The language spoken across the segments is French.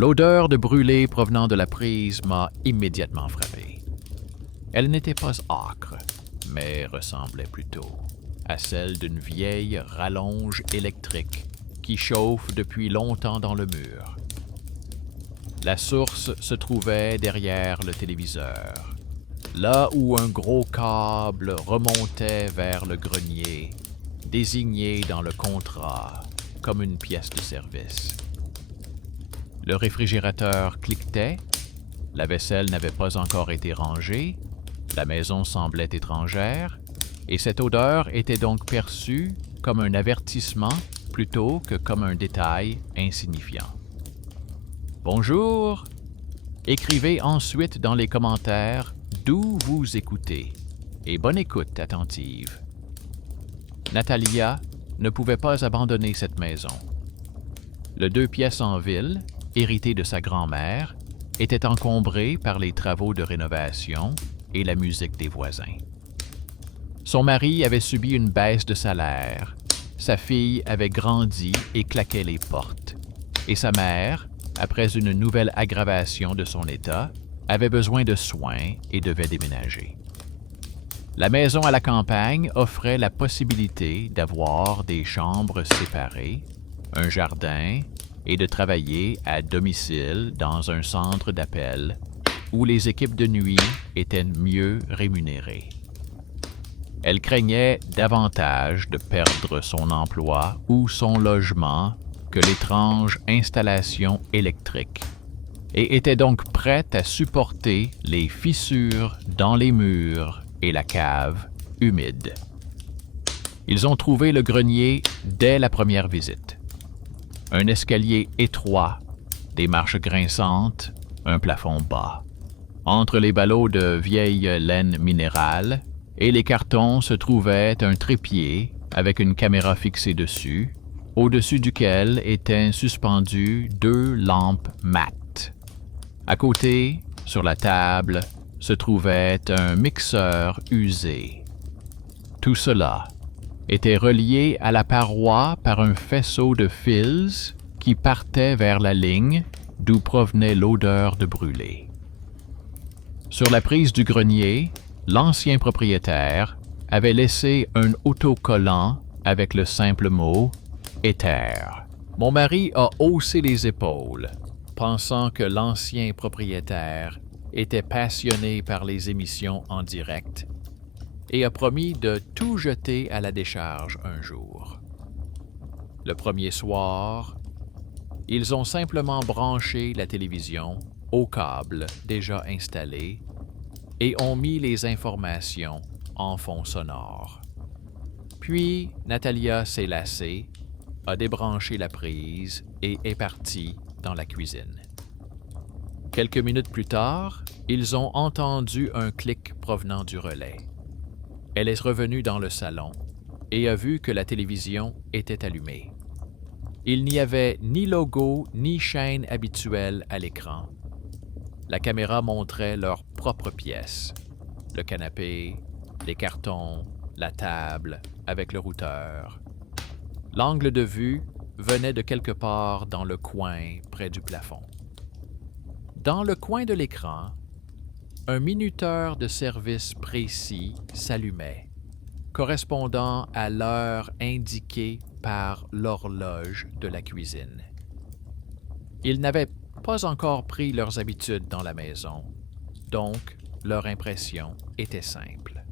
L'odeur de brûlé provenant de la prise m'a immédiatement frappé. Elle n'était pas âcre, mais ressemblait plutôt à celle d'une vieille rallonge électrique qui chauffe depuis longtemps dans le mur. La source se trouvait derrière le téléviseur, là où un gros câble remontait vers le grenier, désigné dans le contrat comme une pièce de service. Le réfrigérateur cliquetait, la vaisselle n'avait pas encore été rangée, la maison semblait étrangère, et cette odeur était donc perçue comme un avertissement plutôt que comme un détail insignifiant. Bonjour! Écrivez ensuite dans les commentaires d'où vous écoutez, et bonne écoute attentive. Natalia ne pouvait pas abandonner cette maison. Le 2 pièces en ville, hérité de sa grand-mère, était encombré par les travaux de rénovation et la musique des voisins. Son mari avait subi une baisse de salaire, sa fille avait grandi et claquait les portes, et sa mère, après une nouvelle aggravation de son état, avait besoin de soins et devait déménager. La maison à la campagne offrait la possibilité d'avoir des chambres séparées, un jardin et de travailler à domicile dans un centre d'appel où les équipes de nuit étaient mieux rémunérées. Elle craignait davantage de perdre son emploi ou son logement que l'étrange installation électrique et était donc prête à supporter les fissures dans les murs et la cave humide. Ils ont trouvé le grenier dès la première visite. Un escalier étroit, des marches grinçantes, un plafond bas. Entre les ballots de vieille laine minérale et les cartons se trouvait un trépied avec une caméra fixée dessus, au-dessus duquel étaient suspendues 2 lampes mat. À côté, sur la table, se trouvait un mixeur usé. Tout cela était relié à la paroi par un faisceau de fils qui partait vers la ligne d'où provenait l'odeur de brûlé. Sur la prise du grenier, l'ancien propriétaire avait laissé un autocollant avec le simple mot « éther ». Mon mari a haussé les épaules, pensant que l'ancien propriétaire était passionné par les émissions en direct et a promis de tout jeter à la décharge un jour. Le premier soir, ils ont simplement branché la télévision au câble déjà installé et ont mis les informations en fond sonore. Puis, Natalia s'est lassée, a débranché la prise et est partie dans la cuisine. Quelques minutes plus tard, ils ont entendu un clic provenant du relais. Elle est revenue dans le salon et a vu que la télévision était allumée. Il n'y avait ni logo ni chaîne habituelle à l'écran. La caméra montrait leurs propres pièces, le canapé, les cartons, la table avec le routeur. L'angle de vue venait de quelque part dans le coin près du plafond. Dans le coin de l'écran, un minuteur de service précis s'allumait, correspondant à l'heure indiquée par l'horloge de la cuisine. Ils n'avaient pas encore pris leurs habitudes dans la maison, donc leur impression était simple.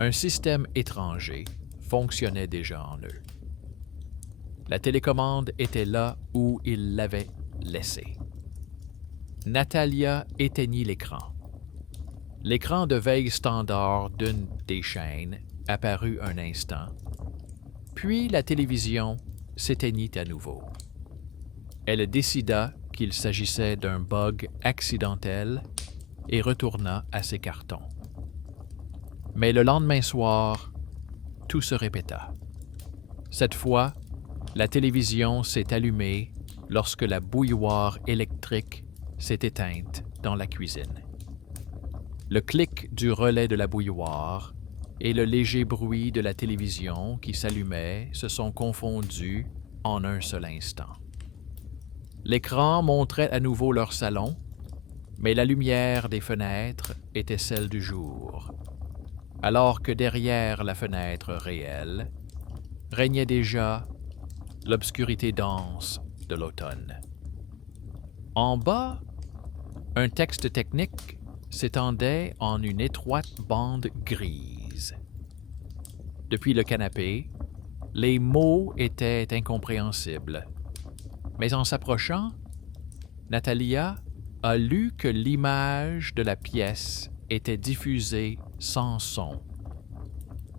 Un système étranger fonctionnait déjà en eux. La télécommande était là où ils l'avaient laissée. Natalia éteignit l'écran. L'écran de veille standard d'une des chaînes apparut un instant, puis la télévision s'éteignit à nouveau. Elle décida qu'il s'agissait d'un bug accidentel et retourna à ses cartons. Mais le lendemain soir, tout se répéta. Cette fois, la télévision s'est allumée lorsque la bouilloire électrique s'est éteinte dans la cuisine. Le clic du relais de la bouilloire et le léger bruit de la télévision qui s'allumait se sont confondus en un seul instant. L'écran montrait à nouveau leur salon, mais la lumière des fenêtres était celle du jour, alors que derrière la fenêtre réelle régnait déjà l'obscurité dense de l'automne. En bas, un texte technique s'étendait en une étroite bande grise. Depuis le canapé, les mots étaient incompréhensibles. Mais en s'approchant, Natalia a lu que l'image de la pièce était diffusée sans son,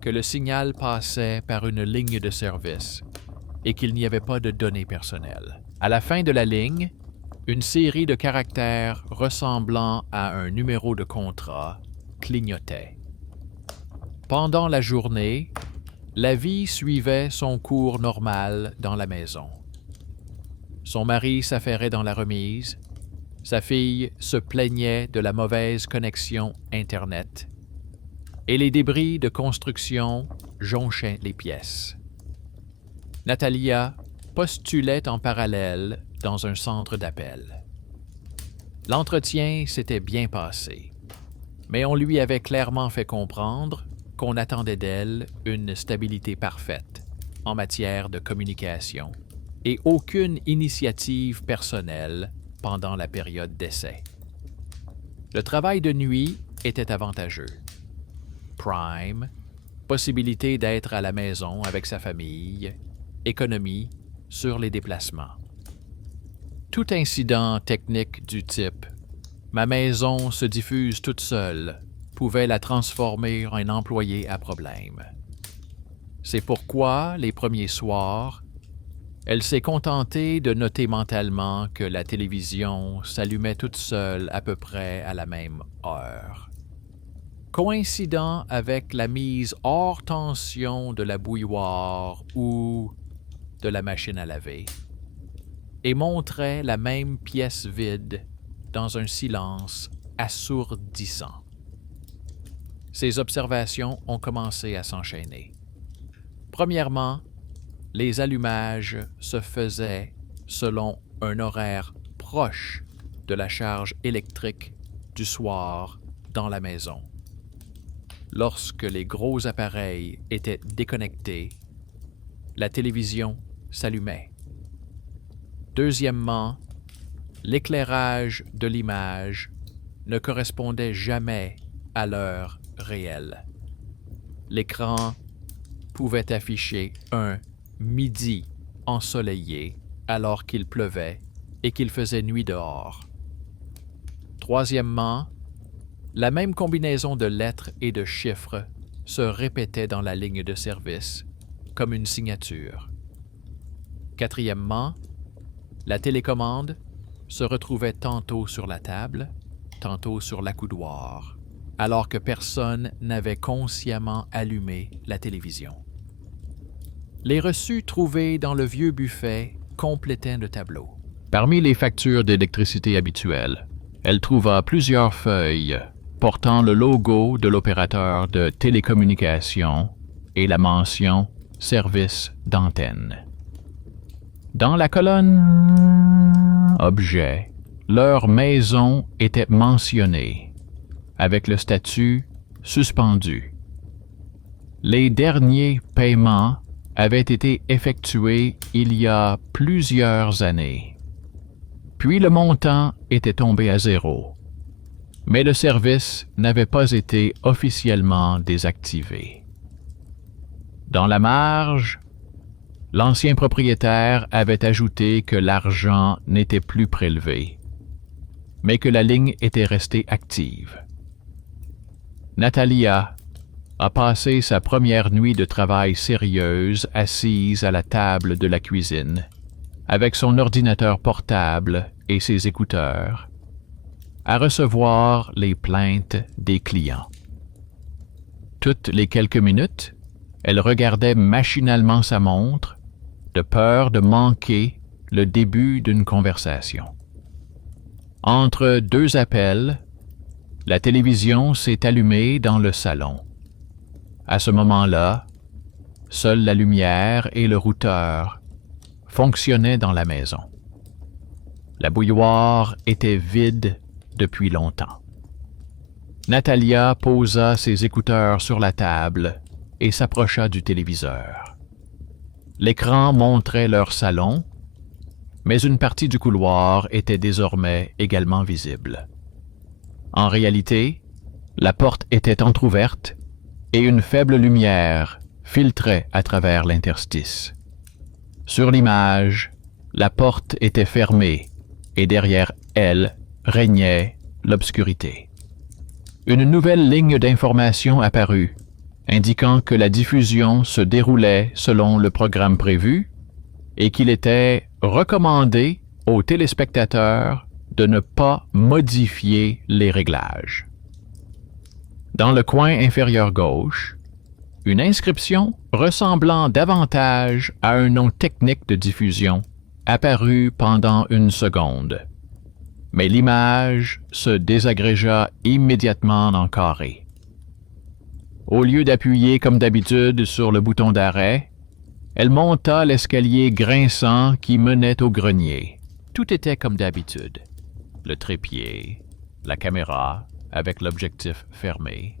que le signal passait par une ligne de service et qu'il n'y avait pas de données personnelles. À la fin de la ligne, une série de caractères ressemblant à un numéro de contrat clignotait. Pendant la journée, la vie suivait son cours normal dans la maison. Son mari s'affairait dans la remise, sa fille se plaignait de la mauvaise connexion Internet, et les débris de construction jonchaient les pièces. Natalia postulait en parallèle dans un centre d'appel. L'entretien s'était bien passé, mais on lui avait clairement fait comprendre qu'on attendait d'elle une stabilité parfaite en matière de communication et aucune initiative personnelle pendant la période d'essai. Le travail de nuit était avantageux. Prime, possibilité d'être à la maison avec sa famille, économie sur les déplacements. Tout incident technique du type « ma maison se diffuse toute seule » pouvait la transformer en employé à problème. C'est pourquoi, les premiers soirs, elle s'est contentée de noter mentalement que la télévision s'allumait toute seule à peu près à la même heure. Coïncidant avec la mise hors tension de la bouilloire ou de la machine à laver, et montrait la même pièce vide dans un silence assourdissant. Ces observations ont commencé à s'enchaîner. Premièrement, les allumages se faisaient selon un horaire proche de la charge électrique du soir dans la maison. Lorsque les gros appareils étaient déconnectés, la télévision s'allumait. Deuxièmement, l'éclairage de l'image ne correspondait jamais à l'heure réelle. L'écran pouvait afficher un midi ensoleillé alors qu'il pleuvait et qu'il faisait nuit dehors. Troisièmement, la même combinaison de lettres et de chiffres se répétait dans la ligne de service, comme une signature. Quatrièmement, la télécommande se retrouvait tantôt sur la table, tantôt sur l'accoudoir, alors que personne n'avait consciemment allumé la télévision. Les reçus trouvés dans le vieux buffet complétaient le tableau. Parmi les factures d'électricité habituelles, elle trouva plusieurs feuilles portant le logo de l'opérateur de télécommunications et la mention « Service d'antenne ». Dans la colonne « Objets », leur maison était mentionnée, avec le statut « Suspendu ». Les derniers paiements avaient été effectués il y a plusieurs années. Puis le montant était tombé à zéro, mais le service n'avait pas été officiellement désactivé. Dans la marge, l'ancien propriétaire avait ajouté que l'argent n'était plus prélevé, mais que la ligne était restée active. Natalia a passé sa première nuit de travail sérieuse assise à la table de la cuisine, avec son ordinateur portable et ses écouteurs, à recevoir les plaintes des clients. Toutes les quelques minutes, elle regardait machinalement sa montre, de peur de manquer le début d'une conversation. Entre deux appels, la télévision s'est allumée dans le salon. À ce moment-là, seule la lumière et le routeur fonctionnaient dans la maison. La bouilloire était vide depuis longtemps. Natalia posa ses écouteurs sur la table et s'approcha du téléviseur. L'écran montrait leur salon, mais une partie du couloir était désormais également visible. En réalité, la porte était entr'ouverte et une faible lumière filtrait à travers l'interstice. Sur l'image, la porte était fermée et derrière elle régnait l'obscurité. Une nouvelle ligne d'information apparut, indiquant que la diffusion se déroulait selon le programme prévu et qu'il était recommandé aux téléspectateurs de ne pas modifier les réglages. Dans le coin inférieur gauche, une inscription ressemblant davantage à un nom technique de diffusion apparut pendant une seconde, mais l'image se désagrégea immédiatement en carré. Au lieu d'appuyer comme d'habitude sur le bouton d'arrêt, elle monta l'escalier grinçant qui menait au grenier. Tout était comme d'habitude. Le trépied, la caméra avec l'objectif fermé,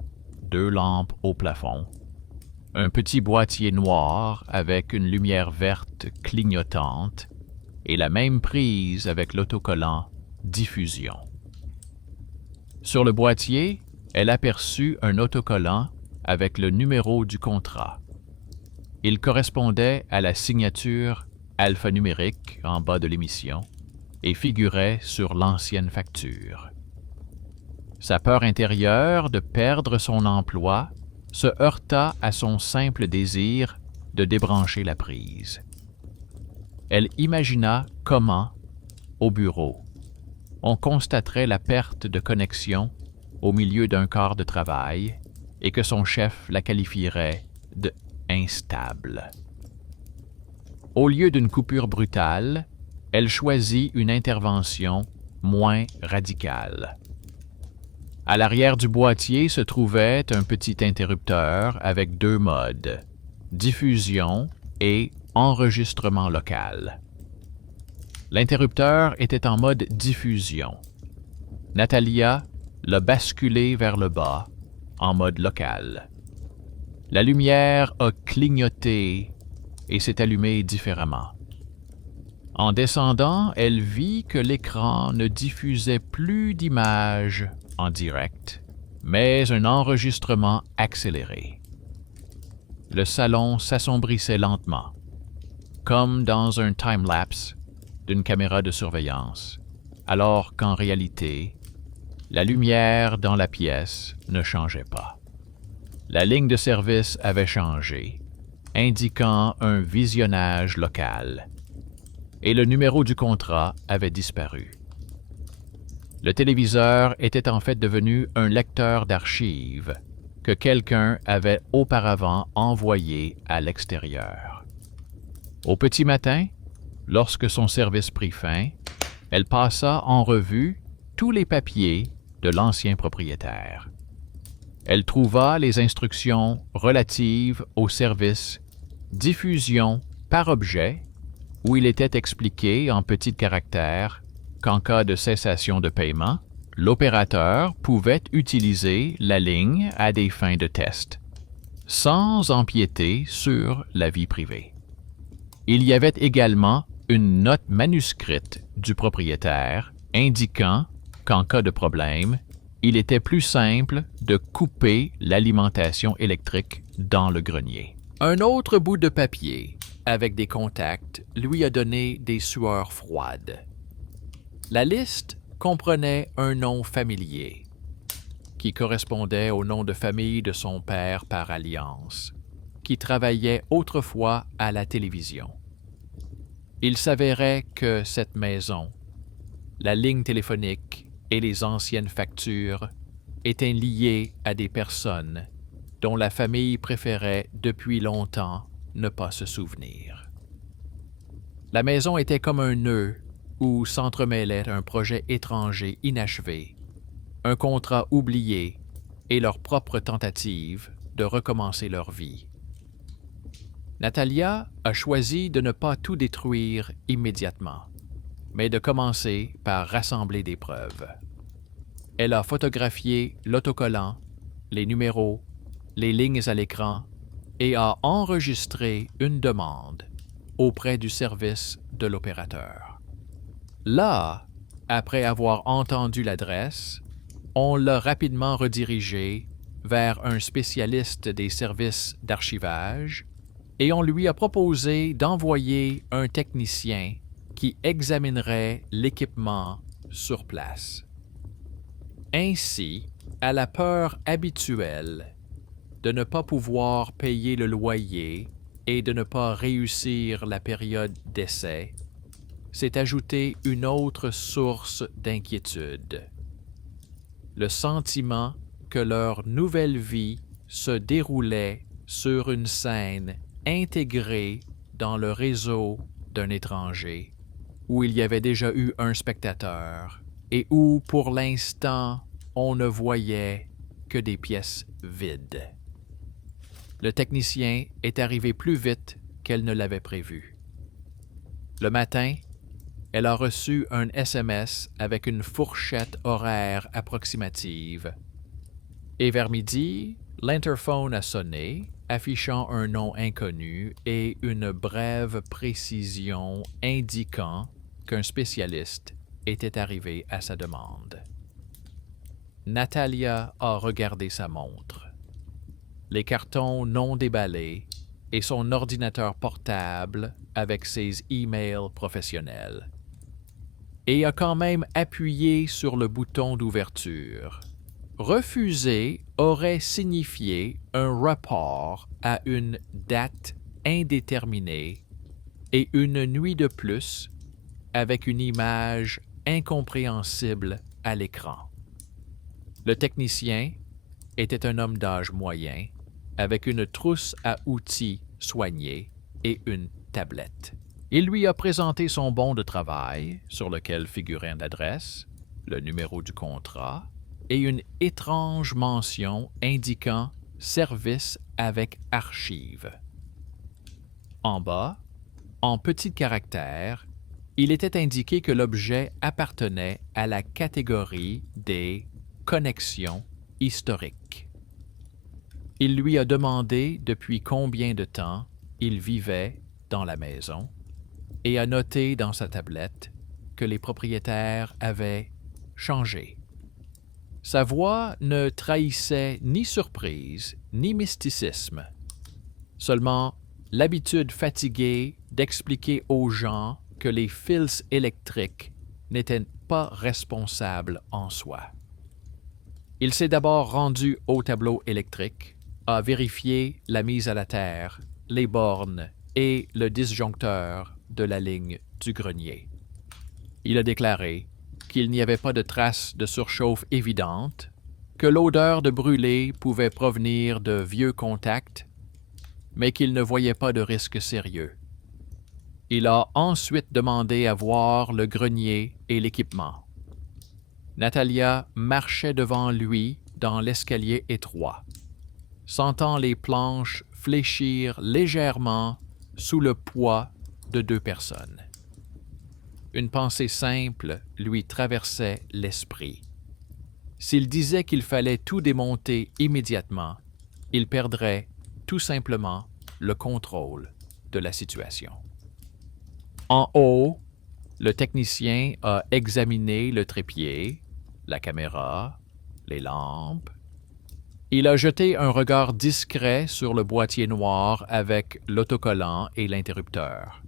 2 lampes au plafond, un petit boîtier noir avec une lumière verte clignotante et la même prise avec l'autocollant « Diffusion ». Sur le boîtier, elle aperçut un autocollant avec le numéro du contrat. Il correspondait à la signature alphanumérique en bas de l'émission et figurait sur l'ancienne facture. Sa peur intérieure de perdre son emploi se heurta à son simple désir de débrancher la prise. Elle imagina comment, au bureau, on constaterait la perte de connexion au milieu d'un quart de travail et que son chef la qualifierait de instable. Au lieu d'une coupure brutale, elle choisit une intervention moins radicale. À l'arrière du boîtier se trouvait un petit interrupteur avec 2 modes, diffusion et enregistrement local. L'interrupteur était en mode diffusion. Natalia l'a basculé vers le bas, en mode local. La lumière a clignoté et s'est allumée différemment. En descendant, elle vit que l'écran ne diffusait plus d'images en direct, mais un enregistrement accéléré. Le salon s'assombrissait lentement, comme dans un time-lapse d'une caméra de surveillance, alors qu'en réalité, la lumière dans la pièce ne changeait pas. La ligne de service avait changé, indiquant un visionnage local, et le numéro du contrat avait disparu. Le téléviseur était en fait devenu un lecteur d'archives que quelqu'un avait auparavant envoyé à l'extérieur. Au petit matin, lorsque son service prit fin, elle passa en revue tous les papiers de l'ancien propriétaire. Elle trouva les instructions relatives au service diffusion par objet, où il était expliqué en petits caractères qu'en cas de cessation de paiement, l'opérateur pouvait utiliser la ligne à des fins de test, sans empiéter sur la vie privée. Il y avait également une note manuscrite du propriétaire indiquant qu'en cas de problème, il était plus simple de couper l'alimentation électrique dans le grenier. Un autre bout de papier, avec des contacts, lui a donné des sueurs froides. La liste comprenait un nom familier, qui correspondait au nom de famille de son père par alliance, qui travaillait autrefois à la télévision. Il s'avérait que cette maison, la ligne téléphonique et les anciennes factures étaient liées à des personnes dont la famille préférait depuis longtemps ne pas se souvenir. La maison était comme un nœud où s'entremêlait un projet étranger inachevé, un contrat oublié et leur propre tentative de recommencer leur vie. Natalia a choisi de ne pas tout détruire immédiatement, mais de commencer par rassembler des preuves. Elle a photographié l'autocollant, les numéros, les lignes à l'écran et a enregistré une demande auprès du service de l'opérateur. Là, après avoir entendu l'adresse, on l'a rapidement redirigé vers un spécialiste des services d'archivage et on lui a proposé d'envoyer un technicien qui examinerait l'équipement sur place. Ainsi, à la peur habituelle de ne pas pouvoir payer le loyer et de ne pas réussir la période d'essai, s'est ajoutée une autre source d'inquiétude. Le sentiment que leur nouvelle vie se déroulait sur une scène intégrée dans le réseau d'un étranger, où il y avait déjà eu un spectateur et où, pour l'instant, on ne voyait que des pièces vides. Le technicien est arrivé plus vite qu'elle ne l'avait prévu. Le matin, elle a reçu un SMS avec une fourchette horaire approximative. Et vers midi, l'interphone a sonné, affichant un nom inconnu et une brève précision indiquant qu'un spécialiste était arrivé à sa demande. Natalia a regardé sa montre. Les cartons non déballés et son ordinateur portable avec ses emails professionnels. Et a quand même appuyé sur le bouton d'ouverture. Refuser aurait signifié un report à une date indéterminée et une nuit de plus avec une image incompréhensible à l'écran. Le technicien était un homme d'âge moyen avec une trousse à outils soignée et une tablette. Il lui a présenté son bon de travail, sur lequel figurait une adresse, le numéro du contrat et une étrange mention indiquant « Service avec archives ». En bas, en petits caractères, il était indiqué que l'objet appartenait à la catégorie des « connexions historiques ». Il lui a demandé depuis combien de temps il vivait dans la maison et a noté dans sa tablette que les propriétaires avaient changé. Sa voix ne trahissait ni surprise ni mysticisme, seulement l'habitude fatiguée d'expliquer aux gens que les fils électriques n'étaient pas responsables en soi. Il s'est d'abord rendu au tableau électrique, a vérifié la mise à la terre, les bornes et le disjoncteur de la ligne du grenier. Il a déclaré qu'il n'y avait pas de traces de surchauffe évidente, que l'odeur de brûlé pouvait provenir de vieux contacts, mais qu'il ne voyait pas de risque sérieux. Il a ensuite demandé à voir le grenier et l'équipement. Natalia marchait devant lui dans l'escalier étroit, sentant les planches fléchir légèrement sous le poids de 2 personnes. Une pensée simple lui traversait l'esprit. S'il disait qu'il fallait tout démonter immédiatement, il perdrait tout simplement le contrôle de la situation. En haut, le technicien a examiné le trépied, la caméra, les lampes. Il a jeté un regard discret sur le boîtier noir avec l'autocollant et l'interrupteur.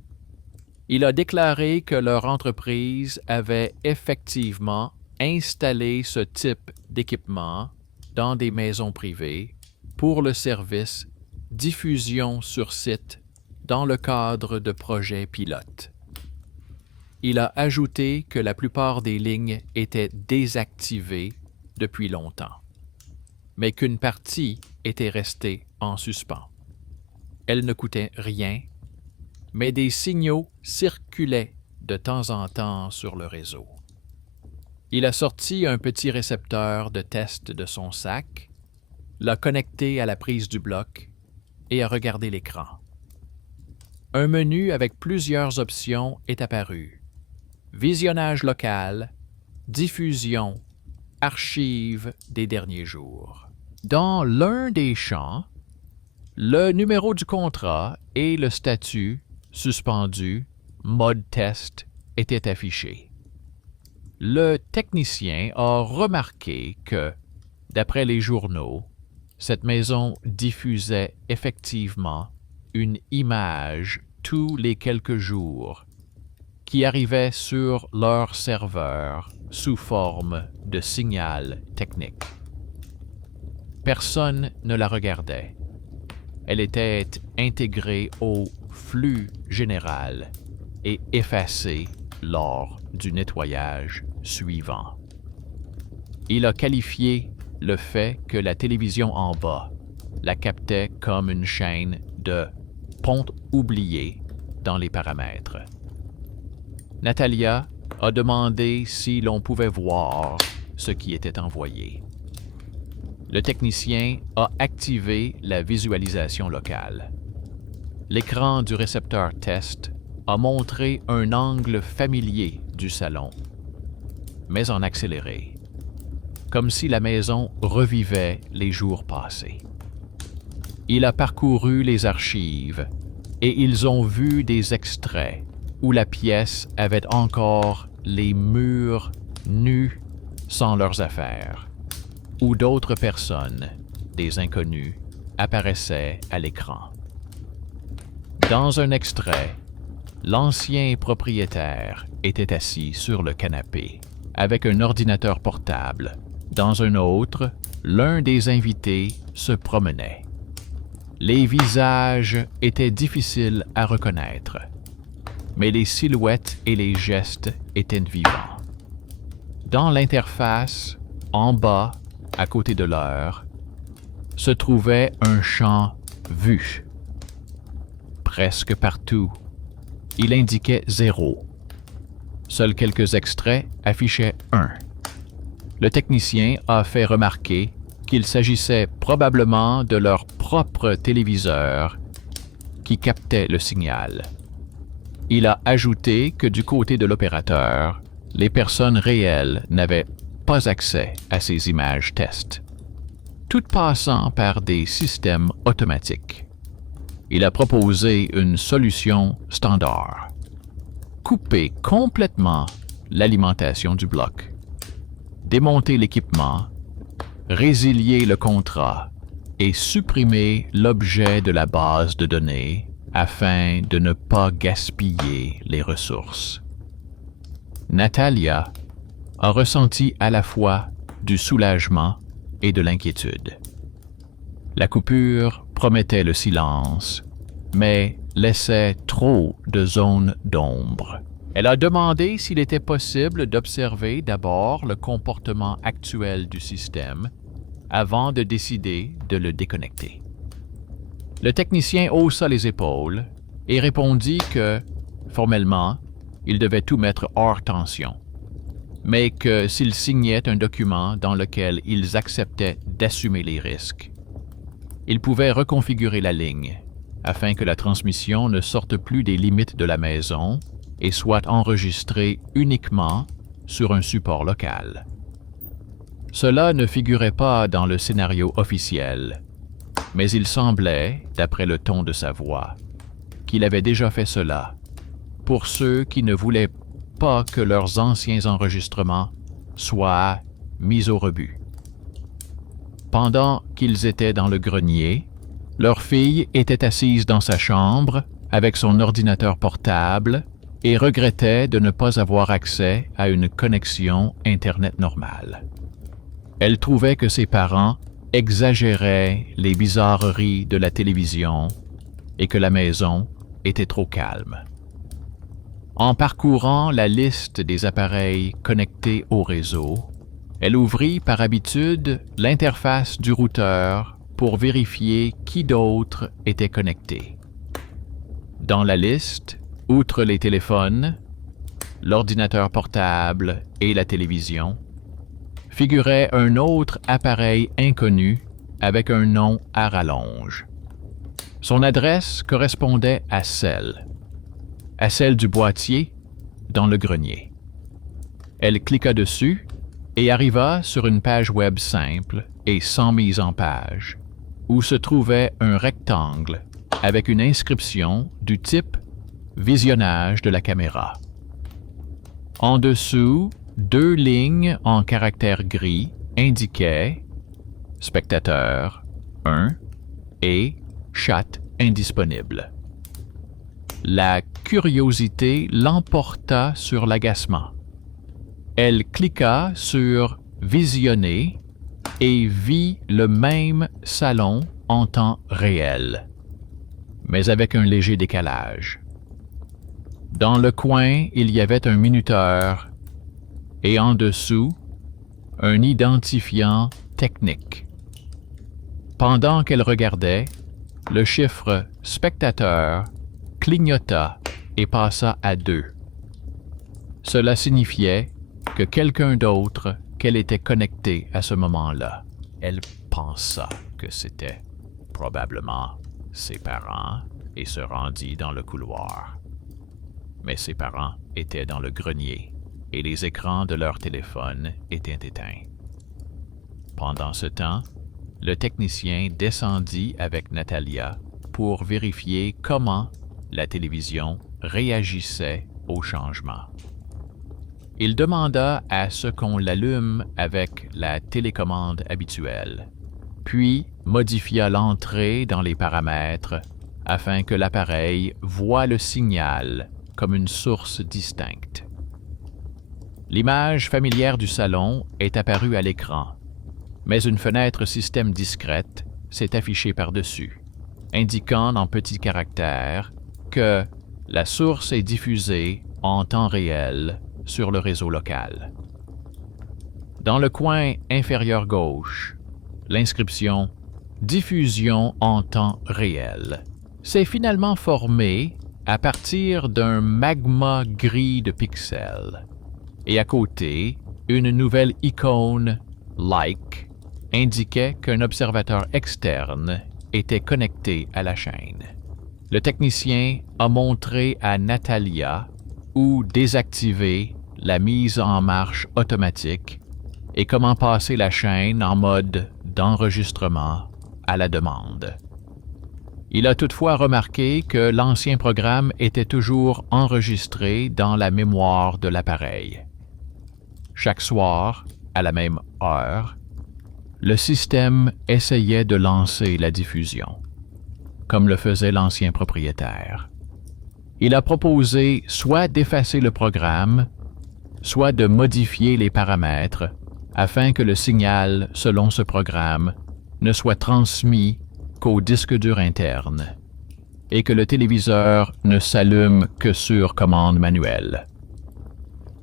Il a déclaré que leur entreprise avait effectivement installé ce type d'équipement dans des maisons privées pour le service diffusion sur site dans le cadre de projets pilotes. Il a ajouté que la plupart des lignes étaient désactivées depuis longtemps, mais qu'une partie était restée en suspens. Elle ne coûtait rien, mais des signaux circulaient de temps en temps sur le réseau. Il a sorti un petit récepteur de test de son sac, l'a connecté à la prise du bloc et a regardé l'écran. Un menu avec plusieurs options est apparu. visionnage local, diffusion, archives des derniers jours. Dans l'un des champs, le numéro du contrat et le statut suspendu, mode test, étaient affichés. Le technicien a remarqué que, d'après les journaux, cette maison diffusait effectivement une image tous les quelques jours qui arrivait sur leur serveur sous forme de signal technique. Personne ne la regardait. Elle était intégrée au flux général et effacée lors du nettoyage suivant. Il a qualifié le fait que la télévision en bas la captait comme une chaîne de ponte oubliée dans les paramètres. Natalia a demandé si l'on pouvait voir ce qui était envoyé. Le technicien a activé la visualisation locale. L'écran du récepteur test a montré un angle familier du salon, mais en accéléré, comme si la maison revivait les jours passés. Il a parcouru les archives et ils ont vu des extraits où la pièce avait encore les murs nus sans leurs affaires, où d'autres personnes, des inconnus, apparaissaient à l'écran. Dans un extrait, l'ancien propriétaire était assis sur le canapé avec un ordinateur portable. Dans un autre, l'un des invités se promenait. Les visages étaient difficiles à reconnaître, mais les silhouettes et les gestes étaient vivants. Dans l'interface, en bas, à côté de l'heure, se trouvait un champ vu. Presque partout, il indiquait 0. Seuls quelques extraits affichaient 1. Le technicien a fait remarquer qu'il s'agissait probablement de leur propre téléviseur qui captait le signal. Il a ajouté que du côté de l'opérateur, les personnes réelles n'avaient pas accès à ces images test, toutes passant par des systèmes automatiques. Il a proposé une solution standard. Couper complètement l'alimentation du bloc, démonter l'équipement, résilier le contrat et supprimer l'objet de la base de données afin de ne pas gaspiller les ressources. Natalia a ressenti à la fois du soulagement et de l'inquiétude. La coupure promettait le silence, mais laissait trop de zones d'ombre. Elle a demandé s'il était possible d'observer d'abord le comportement actuel du système avant de décider de le déconnecter. Le technicien haussa les épaules et répondit que, formellement, il devait tout mettre hors tension, mais que s'ils signaient un document dans lequel ils acceptaient d'assumer les risques, ils pouvaient reconfigurer la ligne afin que la transmission ne sorte plus des limites de la maison et soit enregistrée uniquement sur un support local. Cela ne figurait pas dans le scénario officiel, mais il semblait, d'après le ton de sa voix, qu'il avait déjà fait cela pour ceux qui ne voulaient pas que leurs anciens enregistrements soient mis au rebut. Pendant qu'ils étaient dans le grenier, leur fille était assise dans sa chambre avec son ordinateur portable et regrettait de ne pas avoir accès à une connexion Internet normale. Elle trouvait que ses parents exagéraient les bizarreries de la télévision et que la maison était trop calme. En parcourant la liste des appareils connectés au réseau, elle ouvrit par habitude l'interface du routeur pour vérifier qui d'autre était connecté. Dans la liste, outre les téléphones, l'ordinateur portable et la télévision, figurait un autre appareil inconnu avec un nom à rallonge. Son adresse correspondait à celle du boîtier dans le grenier. Elle cliqua dessus et arriva sur une page web simple et sans mise en page, où se trouvait un rectangle avec une inscription du type « Visionnage de la caméra ». En dessous, 2 lignes en caractères gris indiquaient « Spectateur 1 » et « Chat indisponible ». La curiosité l'emporta sur l'agacement. Elle cliqua sur « Visionner » et vit le même salon en temps réel, mais avec un léger décalage. Dans le coin, il y avait un minuteur et en dessous, un identifiant technique. Pendant qu'elle regardait, le chiffre « Spectateur » clignota et passa à 2. Cela signifiait que quelqu'un d'autre qu'elle était connectée à ce moment-là. Elle pensa que c'était probablement ses parents et se rendit dans le couloir. Mais ses parents étaient dans le grenier et les écrans de leur téléphone étaient éteints. Pendant ce temps, le technicien descendit avec Natalia pour vérifier comment la télévision réagissait au changement. Il demanda à ce qu'on l'allume avec la télécommande habituelle, puis modifia l'entrée dans les paramètres afin que l'appareil voie le signal comme une source distincte. L'image familière du salon est apparue à l'écran, mais une fenêtre système discrète s'est affichée par-dessus, indiquant en petits caractères que la source est diffusée en temps réel sur le réseau local. Dans le coin inférieur gauche, l'inscription « Diffusion en temps réel » s'est finalement formée à partir d'un magma gris de pixels. Et à côté, une nouvelle icône « Like » indiquait qu'un observateur externe était connecté à la chaîne. Le technicien a montré à Natalia où désactiver la mise en marche automatique et comment passer la chaîne en mode d'enregistrement à la demande. Il a toutefois remarqué que l'ancien programme était toujours enregistré dans la mémoire de l'appareil. Chaque soir, à la même heure, le système essayait de lancer la diffusion, comme le faisait l'ancien propriétaire. Il a proposé soit d'effacer le programme, soit de modifier les paramètres afin que le signal, selon ce programme, ne soit transmis qu'au disque dur interne et que le téléviseur ne s'allume que sur commande manuelle.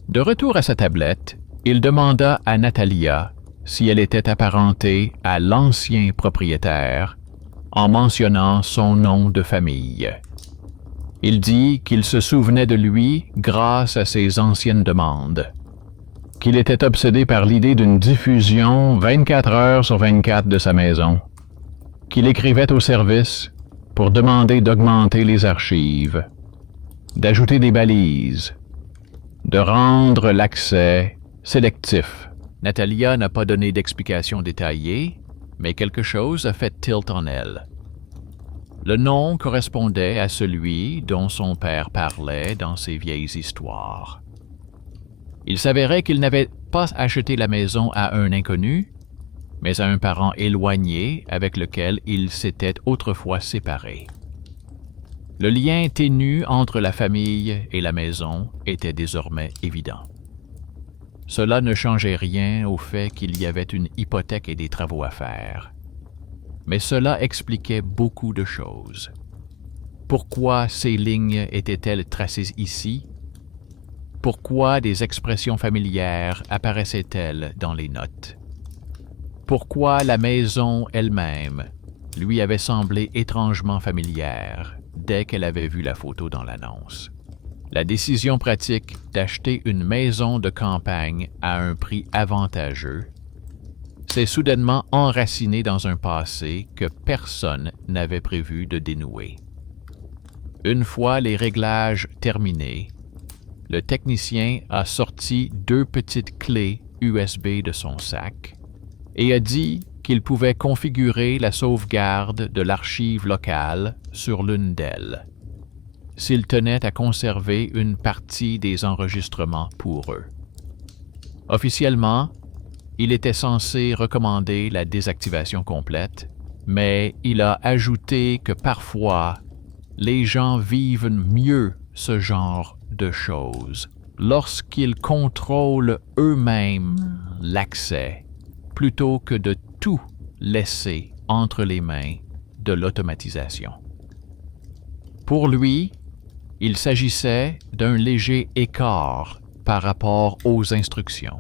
De retour à sa tablette, il demanda à Natalia si elle était apparentée à l'ancien propriétaire en mentionnant son nom de famille. Il dit qu'il se souvenait de lui grâce à ses anciennes demandes, qu'il était obsédé par l'idée d'une diffusion 24 heures sur 24 de sa maison, qu'il écrivait au service pour demander d'augmenter les archives, d'ajouter des balises, de rendre l'accès sélectif. Natalia n'a pas donné d'explication détaillée, mais quelque chose a fait tilt en elle. Le nom correspondait à celui dont son père parlait dans ses vieilles histoires. Il s'avérait qu'il n'avait pas acheté la maison à un inconnu, mais à un parent éloigné avec lequel il s'était autrefois séparé. Le lien ténu entre la famille et la maison était désormais évident. Cela ne changeait rien au fait qu'il y avait une hypothèque et des travaux à faire. Mais cela expliquait beaucoup de choses. Pourquoi ces lignes étaient-elles tracées ici? Pourquoi des expressions familières apparaissaient-elles dans les notes? Pourquoi la maison elle-même lui avait semblé étrangement familière dès qu'elle avait vu la photo dans l'annonce? La décision pratique d'acheter une maison de campagne à un prix avantageux s'est soudainement enracinée dans un passé que personne n'avait prévu de dénouer. Une fois les réglages terminés, le technicien a sorti 2 petites clés USB de son sac et a dit qu'il pouvait configurer la sauvegarde de l'archive locale sur l'une d'elles, s'il tenait à conserver une partie des enregistrements pour eux. Officiellement, il était censé recommander la désactivation complète, mais il a ajouté que parfois, les gens vivent mieux ce genre de choses lorsqu'ils contrôlent eux-mêmes l'accès plutôt que de tout laisser entre les mains de l'automatisation. Pour lui, il s'agissait d'un léger écart par rapport aux instructions.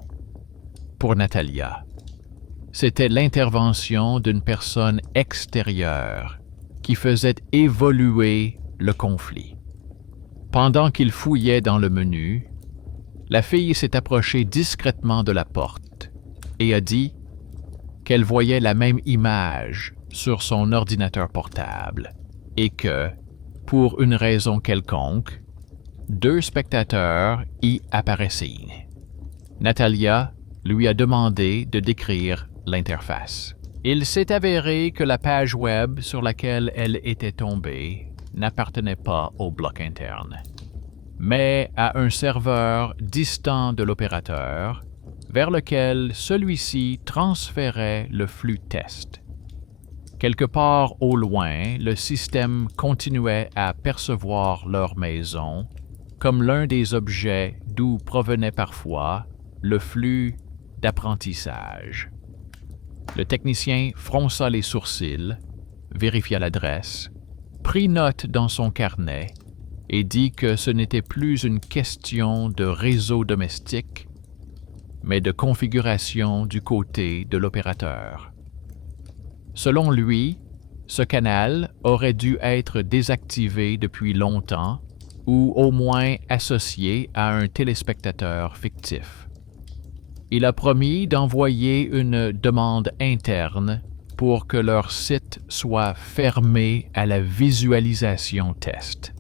Pour Natalia, c'était l'intervention d'une personne extérieure qui faisait évoluer le conflit. Pendant qu'il fouillait dans le menu, la fille s'est approchée discrètement de la porte et a dit qu'elle voyait la même image sur son ordinateur portable et que, pour une raison quelconque, 2 spectateurs y apparaissaient. Natalia lui a demandé de décrire l'interface. Il s'est avéré que la page web sur laquelle elle était tombée n'appartenait pas au bloc interne, mais à un serveur distant de l'opérateur vers lequel celui-ci transférait le flux test. Quelque part au loin, le système continuait à percevoir leur maison comme l'un des objets d'où provenait parfois le flux d'apprentissage. Le technicien fronça les sourcils, vérifia l'adresse, prit note dans son carnet et dit que ce n'était plus une question de réseau domestique, mais de configuration du côté de l'opérateur. Selon lui, ce canal aurait dû être désactivé depuis longtemps ou au moins associé à un téléspectateur fictif. Il a promis d'envoyer une demande interne pour que leur site soit fermé à la visualisation test.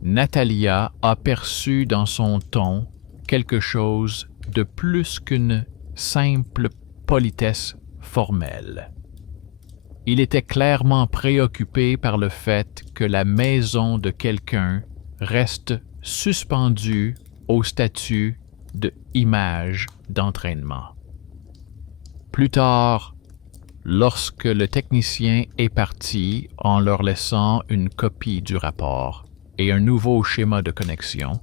Natalia a perçu dans son ton quelque chose de plus qu'une simple politesse formelle. Il était clairement préoccupé par le fait que la maison de quelqu'un reste suspendue au statut de image d'entraînement. Plus tard, lorsque le technicien est parti en leur laissant une copie du rapport et un nouveau schéma de connexion,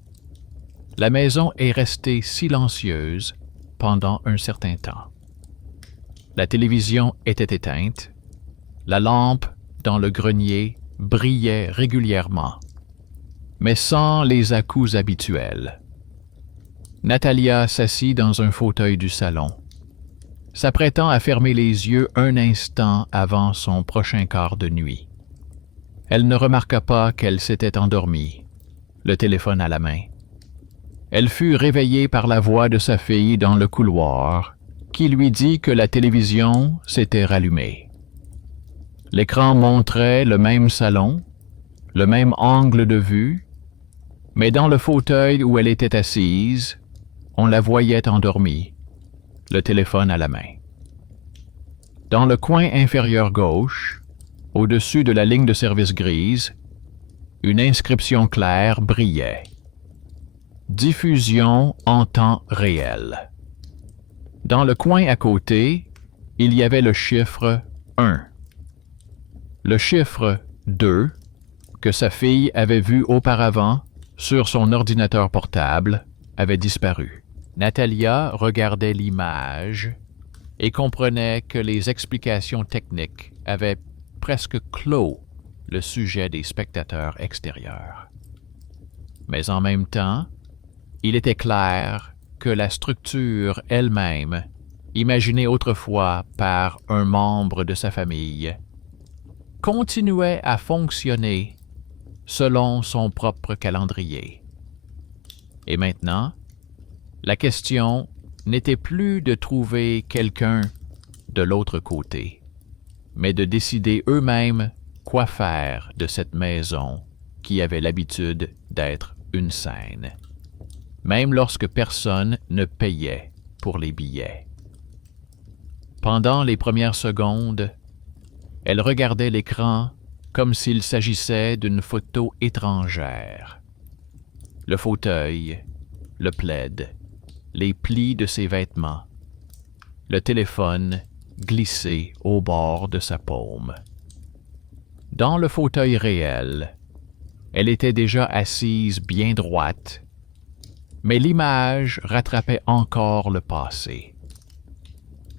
la maison est restée silencieuse pendant un certain temps. La télévision était éteinte, la lampe dans le grenier brillait régulièrement, mais sans les à-coups habituels. Natalia s'assit dans un fauteuil du salon, s'apprêtant à fermer les yeux un instant avant son prochain quart de nuit. Elle ne remarqua pas qu'elle s'était endormie, le téléphone à la main. Elle fut réveillée par la voix de sa fille dans le couloir, qui lui dit que la télévision s'était rallumée. L'écran montrait le même salon, le même angle de vue, mais dans le fauteuil où elle était assise, on la voyait endormie, le téléphone à la main. Dans le coin inférieur gauche, au-dessus de la ligne de service grise, une inscription claire brillait. Diffusion en temps réel. Dans le coin à côté, il y avait le chiffre 1. Le chiffre 2, que sa fille avait vu auparavant sur son ordinateur portable, avait disparu. Natalia regardait l'image et comprenait que les explications techniques avaient presque clos le sujet des spectateurs extérieurs. Mais en même temps, il était clair que la structure elle-même, imaginée autrefois par un membre de sa famille, continuait à fonctionner selon son propre calendrier. Et maintenant, la question n'était plus de trouver quelqu'un de l'autre côté, mais de décider eux-mêmes quoi faire de cette maison qui avait l'habitude d'être une scène, même lorsque personne ne payait pour les billets. Pendant les premières secondes, elle regardait l'écran comme s'il s'agissait d'une photo étrangère. Le fauteuil, le plaid, les plis de ses vêtements, le téléphone glissé au bord de sa paume. Dans le fauteuil réel, elle était déjà assise bien droite, mais l'image rattrapait encore le passé.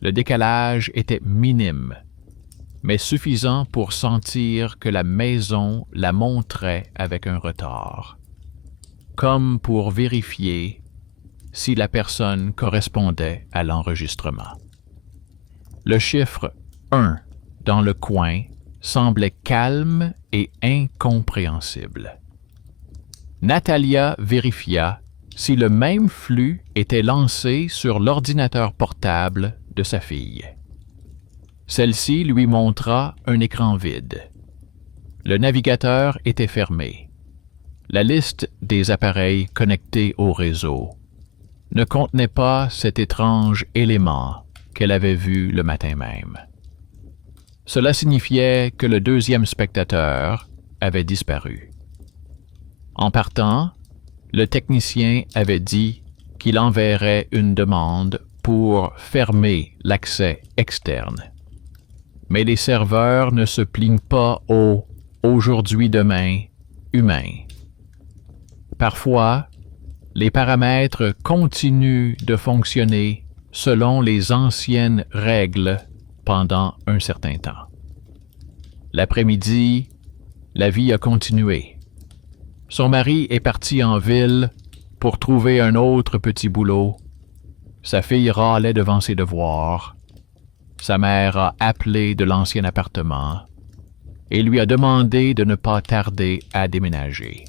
Le décalage était minime, mais suffisant pour sentir que la maison la montrait avec un retard, comme pour vérifier si la personne correspondait à l'enregistrement. Le chiffre 1 dans le coin semblait calme et incompréhensible. Natalia vérifia si le même flux était lancé sur l'ordinateur portable de sa fille. Celle-ci lui montra un écran vide. Le navigateur était fermé. La liste des appareils connectés au réseau ne contenait pas cet étrange élément qu'elle avait vu le matin même. Cela signifiait que le deuxième spectateur avait disparu. En partant, le technicien avait dit qu'il enverrait une demande pour fermer l'accès externe. Mais les serveurs ne se plient pas au « aujourd'hui-demain » humain. Parfois, les paramètres continuent de fonctionner selon les anciennes règles pendant un certain temps. L'après-midi, la vie a continué. Son mari est parti en ville pour trouver un autre petit boulot. Sa fille râlait devant ses devoirs. Sa mère a appelé de l'ancien appartement et lui a demandé de ne pas tarder à déménager.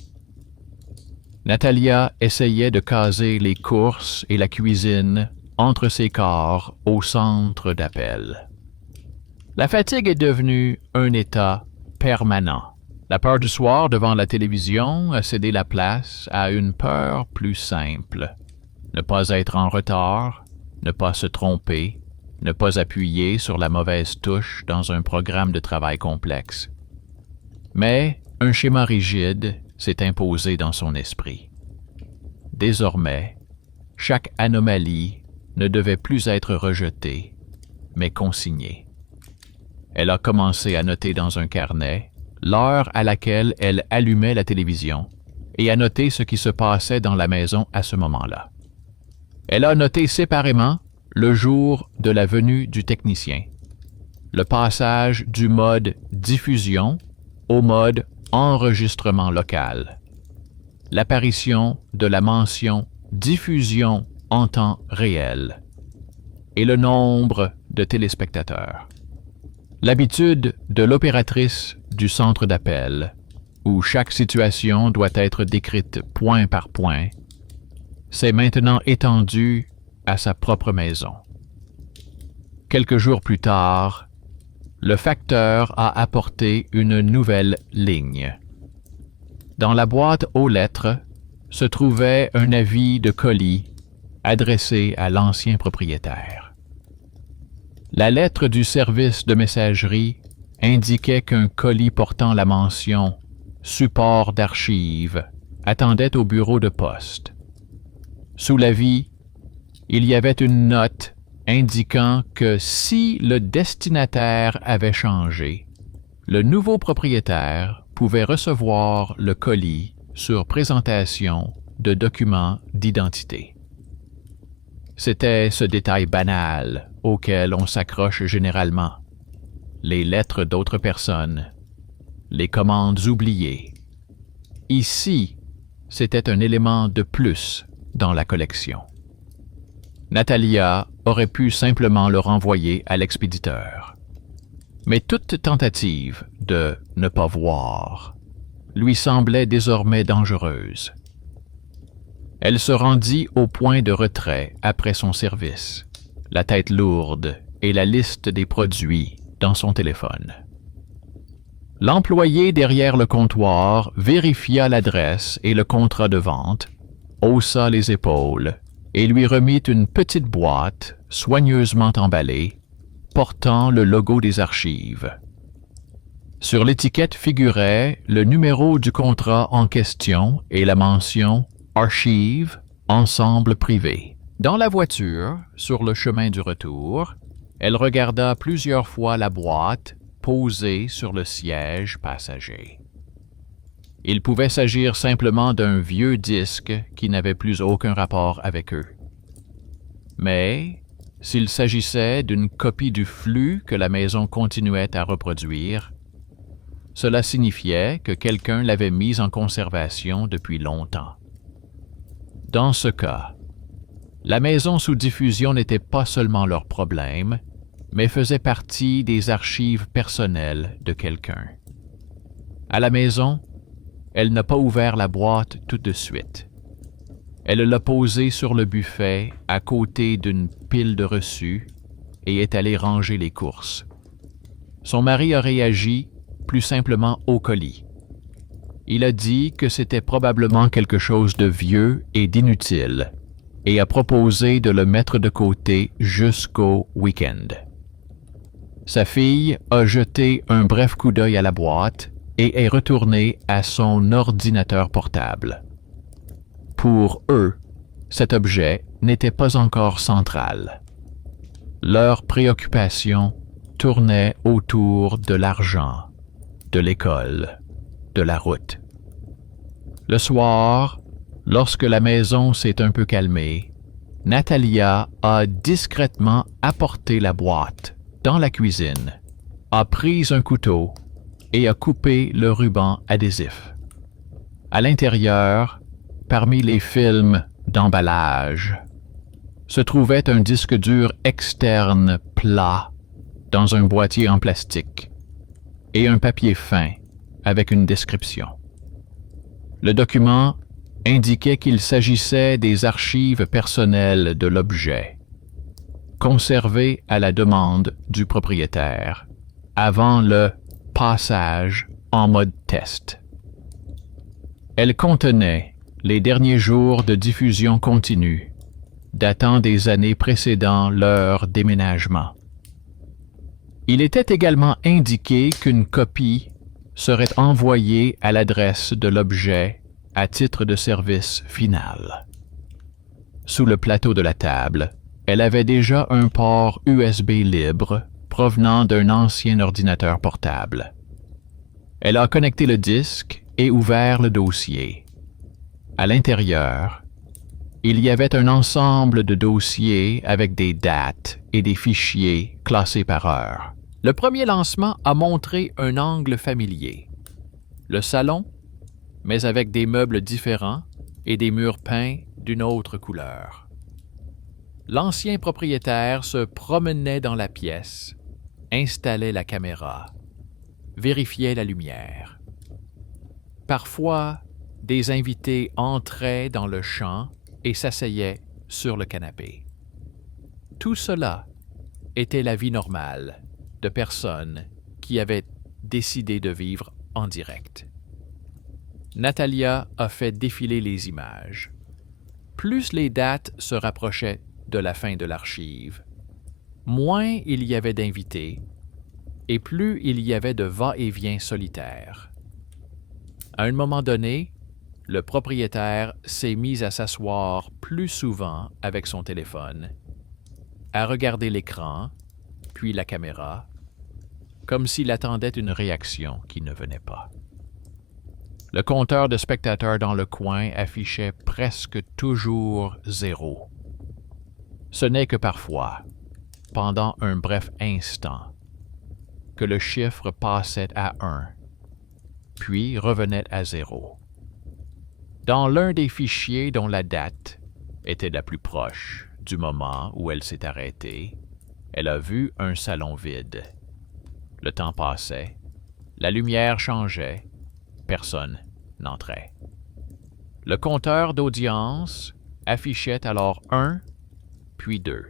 Natalia essayait de caser les courses et la cuisine entre ses corps au centre d'appel. La fatigue est devenue un état permanent. La peur du soir devant la télévision a cédé la place à une peur plus simple. Ne pas être en retard, ne pas se tromper, ne pas appuyer sur la mauvaise touche dans un programme de travail complexe. Mais un schéma rigide s'est imposé dans son esprit. Désormais, chaque anomalie ne devait plus être rejetée, mais consignée. Elle a commencé à noter dans un carnet l'heure à laquelle elle allumait la télévision et à noter ce qui se passait dans la maison à ce moment-là. Elle a noté séparément le jour de la venue du technicien, le passage du mode diffusion au mode enregistrement local, l'apparition de la mention diffusion en temps réel et le nombre de téléspectateurs. L'habitude de l'opératrice du centre d'appel, où chaque situation doit être décrite point par point, s'est maintenant étendue à sa propre maison. Quelques jours plus tard, le facteur a apporté une nouvelle ligne. Dans la boîte aux lettres se trouvait un avis de colis adressé à l'ancien propriétaire. La lettre du service de messagerie indiquait qu'un colis portant la mention « Support d'archives » attendait au bureau de poste. Sous l'avis, il y avait une note indiquant que si le destinataire avait changé, le nouveau propriétaire pouvait recevoir le colis sur présentation de documents d'identité. C'était ce détail banal auquel on s'accroche généralement. Les lettres d'autres personnes, les commandes oubliées. Ici, c'était un élément de plus dans la collection. Natalia aurait pu simplement le renvoyer à l'expéditeur. Mais toute tentative de ne pas voir lui semblait désormais dangereuse. Elle se rendit au point de retrait après son service, la tête lourde et la liste des produits dans son téléphone. L'employé derrière le comptoir vérifia l'adresse et le contrat de vente, haussa les épaules et lui remit une petite boîte soigneusement emballée, portant le logo des archives. Sur l'étiquette figurait le numéro du contrat en question et la mention « Archive, ensemble privé ». Dans la voiture, sur le chemin du retour, elle regarda plusieurs fois la boîte posée sur le siège passager. Il pouvait s'agir simplement d'un vieux disque qui n'avait plus aucun rapport avec eux. Mais s'il s'agissait d'une copie du flux que la maison continuait à reproduire, cela signifiait que quelqu'un l'avait mise en conservation depuis longtemps. Dans ce cas, la maison sous diffusion n'était pas seulement leur problème, mais faisait partie des archives personnelles de quelqu'un. À la maison, elle n'a pas ouvert la boîte tout de suite. Elle l'a posée sur le buffet à côté d'une pile de reçus et est allée ranger les courses. Son mari a réagi plus simplement au colis. Il a dit que c'était probablement quelque chose de vieux et d'inutile et a proposé de le mettre de côté jusqu'au week-end. Sa fille a jeté un bref coup d'œil à la boîte et est retournée à son ordinateur portable. Pour eux, cet objet n'était pas encore central. Leur préoccupation tournait autour de l'argent, de l'école, de la route. Le soir, lorsque la maison s'est un peu calmée, Natalia a discrètement apporté la boîte dans la cuisine, a pris un couteau et a coupé le ruban adhésif. À l'intérieur, parmi les films d'emballage, se trouvait un disque dur externe plat dans un boîtier en plastique et un papier fin avec une description. Le document indiquait qu'il s'agissait des archives personnelles de l'objet, conservées à la demande du propriétaire, avant le passage en mode test. Elle contenait les derniers jours de diffusion continue, datant des années précédant leur déménagement. Il était également indiqué qu'une copie serait envoyée à l'adresse de l'objet à titre de service final. Sous le plateau de la table, elle avait déjà un port USB libre provenant d'un ancien ordinateur portable. Elle a connecté le disque et ouvert le dossier. À l'intérieur, il y avait un ensemble de dossiers avec des dates et des fichiers classés par heure. Le premier lancement a montré un angle familier. Le salon, mais avec des meubles différents et des murs peints d'une autre couleur. L'ancien propriétaire se promenait dans la pièce, installait la caméra, vérifiait la lumière. Parfois, des invités entraient dans le champ et s'asseyaient sur le canapé. Tout cela était la vie normale de personnes qui avaient décidé de vivre en direct. Natalia a fait défiler les images. Plus les dates se rapprochaient de la fin de l'archive, moins il y avait d'invités et plus il y avait de va-et-vient solitaires. À un moment donné, le propriétaire s'est mis à s'asseoir plus souvent avec son téléphone, à regarder l'écran, puis la caméra, comme s'il attendait une réaction qui ne venait pas. Le compteur de spectateurs dans le coin affichait presque toujours 0. Ce n'est que parfois, pendant un bref instant, que le chiffre passait à 1, puis revenait à 0. Dans l'un des fichiers dont la date était la plus proche du moment où elle s'est arrêtée, elle a vu un salon vide. Le temps passait, la lumière changeait, personne n'entrait. Le compteur d'audience affichait alors 1, puis 2.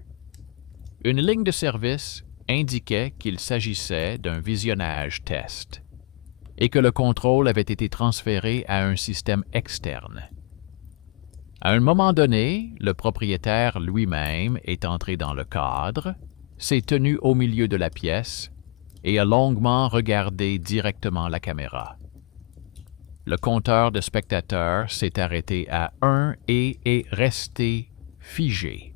Une ligne de service indiquait qu'il s'agissait d'un visionnage test. et que le contrôle avait été transféré à un système externe. À un moment donné, le propriétaire lui-même est entré dans le cadre, s'est tenu au milieu de la pièce et a longuement regardé directement la caméra. Le compteur de spectateurs s'est arrêté à 1 et est resté figé.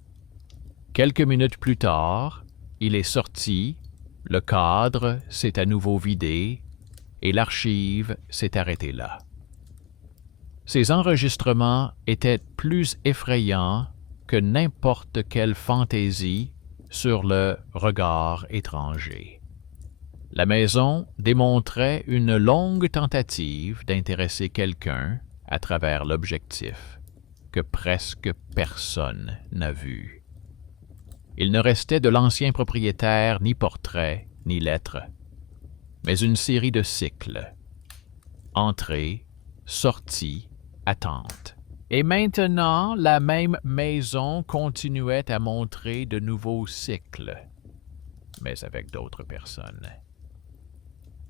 Quelques minutes plus tard, il est sorti, le cadre s'est à nouveau vidé et l'archive s'est arrêtée là. Ces enregistrements étaient plus effrayants que n'importe quelle fantaisie sur le regard étranger. La maison démontrait une longue tentative d'intéresser quelqu'un à travers l'objectif que presque personne n'a vu. Il ne restait de l'ancien propriétaire ni portrait, ni lettres, mais une série de cycles. Entrée, sortie, attente. Et maintenant, la même maison continuait à montrer de nouveaux cycles, mais avec d'autres personnes.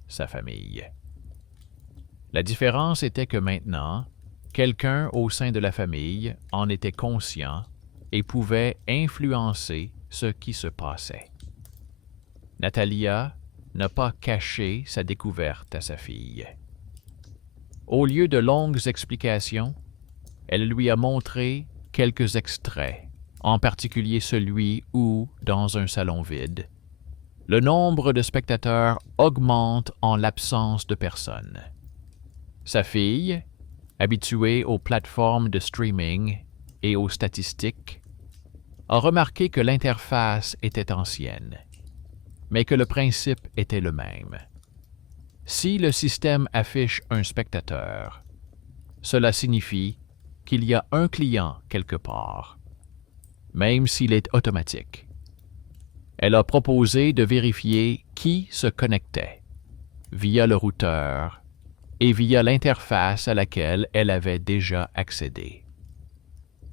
Sa famille. La différence était que maintenant, quelqu'un au sein de la famille en était conscient et pouvait influencer ce qui se passait. Natalia n'a pas caché sa découverte à sa fille. Au lieu de longues explications, elle lui a montré quelques extraits, en particulier celui où, dans un salon vide, le nombre de spectateurs augmente en l'absence de personnes. Sa fille, habituée aux plateformes de streaming et aux statistiques, a remarqué que l'interface était ancienne, mais que le principe était le même. Si le système affiche un spectateur, cela signifie qu'il y a un client quelque part, même s'il est automatique. Elle a proposé de vérifier qui se connectait, via le routeur et via l'interface à laquelle elle avait déjà accédé.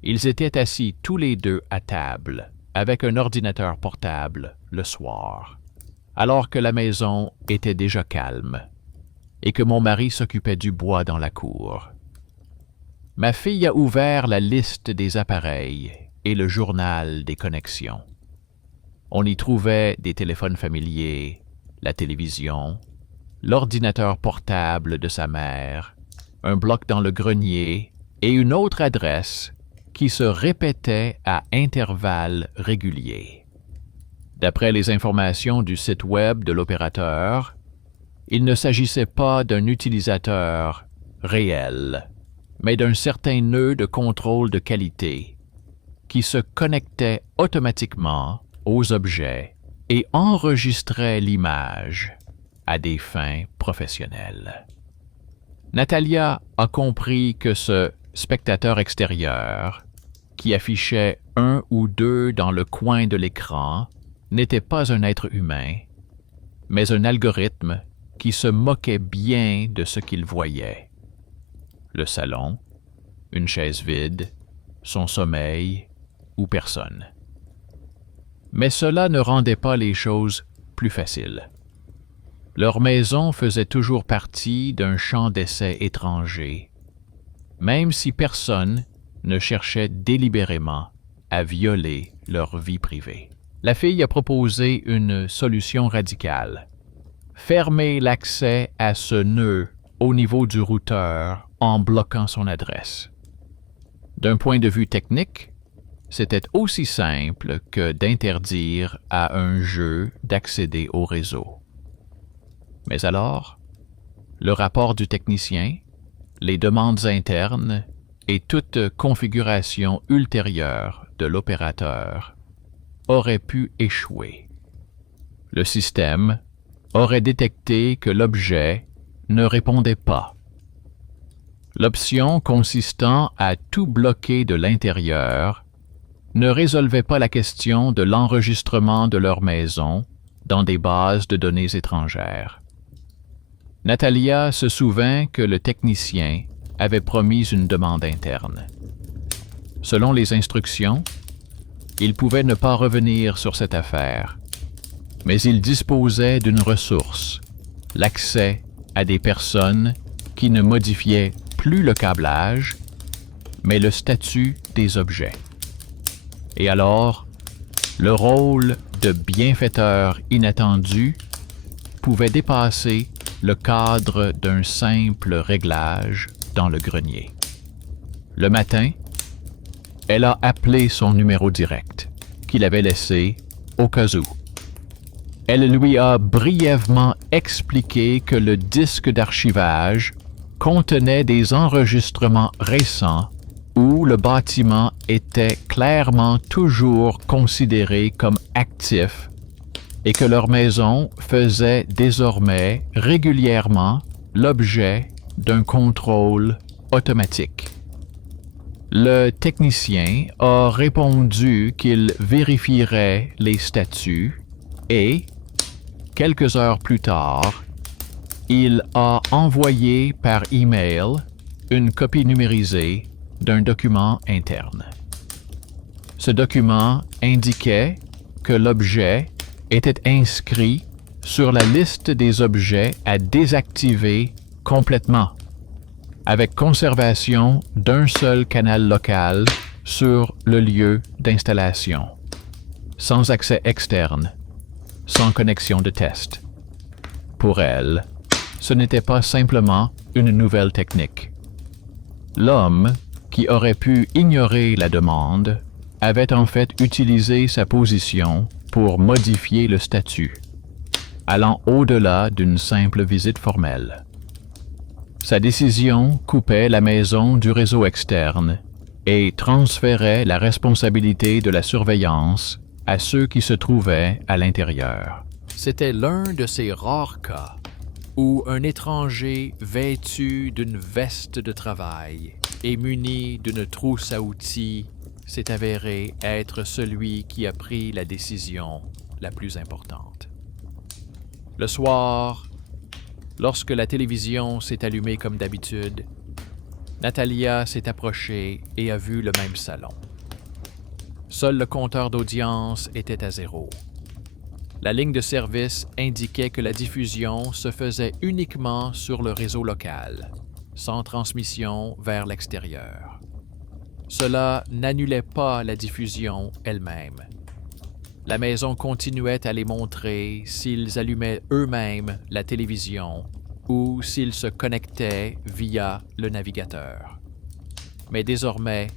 Ils étaient assis tous les deux à table, avec un ordinateur portable, le soir, alors que la maison était déjà calme et que mon mari s'occupait du bois dans la cour. Ma fille a ouvert la liste des appareils et le journal des connexions. On y trouvait des téléphones familiers, la télévision, l'ordinateur portable de sa mère, un bloc dans le grenier et une autre adresse qui se répétait à intervalles réguliers. D'après les informations du site web de l'opérateur, il ne s'agissait pas d'un utilisateur réel, mais d'un certain nœud de contrôle de qualité qui se connectait automatiquement aux objets et enregistrait l'image à des fins professionnelles. Natalia a compris que ce spectateur extérieur, qui affichait 1 ou 2 dans le coin de l'écran, n'était pas un être humain, mais un algorithme qui se moquait bien de ce qu'il voyait. Le salon, une chaise vide, son sommeil ou personne. Mais cela ne rendait pas les choses plus faciles. Leur maison faisait toujours partie d'un champ d'essai étranger, même si personne ne cherchait délibérément à violer leur vie privée. La fille a proposé une solution radicale. Fermer l'accès à ce nœud au niveau du routeur en bloquant son adresse. D'un point de vue technique, c'était aussi simple que d'interdire à un jeu d'accéder au réseau. Mais alors, le rapport du technicien, les demandes internes et toute configuration ultérieure de l'opérateur auraient pu échouer. Le système aurait détecté que l'objet ne répondait pas. L'option consistant à tout bloquer de l'intérieur ne résolvait pas la question de l'enregistrement de leur maison dans des bases de données étrangères. Natalia se souvint que le technicien avait promis une demande interne. Selon les instructions, il pouvait ne pas revenir sur cette affaire, mais il disposait d'une ressource, l'accès à des personnes qui ne modifiaient plus le câblage, mais le statut des objets. Et alors, le rôle de bienfaiteur inattendu pouvait dépasser le cadre d'un simple réglage dans le grenier. Le matin, elle a appelé son numéro direct, qu'il avait laissé au cas où. Elle lui a brièvement expliqué que le disque d'archivage contenait des enregistrements récents où le bâtiment était clairement toujours considéré comme actif et que leur maison faisait désormais régulièrement l'objet d'un contrôle automatique. Le technicien a répondu qu'il vérifierait les statuts et, quelques heures plus tard, il a envoyé par email une copie numérisée d'un document interne. Ce document indiquait que l'objet était inscrit sur la liste des objets à désactiver complètement, avec conservation d'un seul canal local sur le lieu d'installation, sans accès externe, sans connexion de test. Pour elle, ce n'était pas simplement une nouvelle technique. L'homme, qui aurait pu ignorer la demande, avait en fait utilisé sa position pour modifier le statut, allant au-delà d'une simple visite formelle. Sa décision coupait la maison du réseau externe et transférait la responsabilité de la surveillance à ceux qui se trouvaient à l'intérieur. C'était l'un de ces rares cas où un étranger vêtu d'une veste de travail et muni d'une trousse à outils s'est avéré être celui qui a pris la décision la plus importante. Le soir, lorsque la télévision s'est allumée comme d'habitude, Natalia s'est approchée et a vu le même salon. Seul le compteur d'audience était à 0. La ligne de service indiquait que la diffusion se faisait uniquement sur le réseau local, sans transmission vers l'extérieur. Cela n'annulait pas la diffusion elle-même. La maison continuait à les montrer s'ils allumaient eux-mêmes la télévision ou s'ils se connectaient via le navigateur. Mais désormais,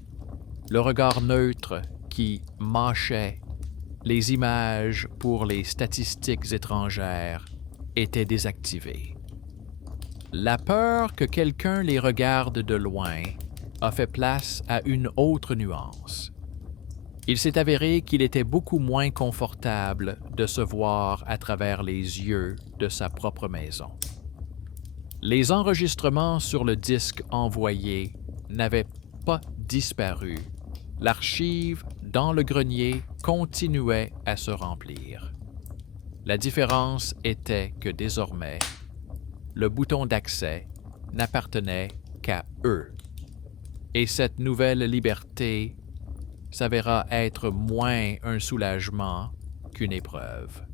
le regard neutre qui mâchait les images pour les statistiques étrangères était désactivé. La peur que quelqu'un les regarde de loin a fait place à une autre nuance. Il s'est avéré qu'il était beaucoup moins confortable de se voir à travers les yeux de sa propre maison. Les enregistrements sur le disque envoyé n'avaient pas disparu. L'archive dans le grenier continuait à se remplir. La différence était que désormais, le bouton d'accès n'appartenait qu'à eux. Et cette nouvelle liberté s'avéra être moins un soulagement qu'une épreuve.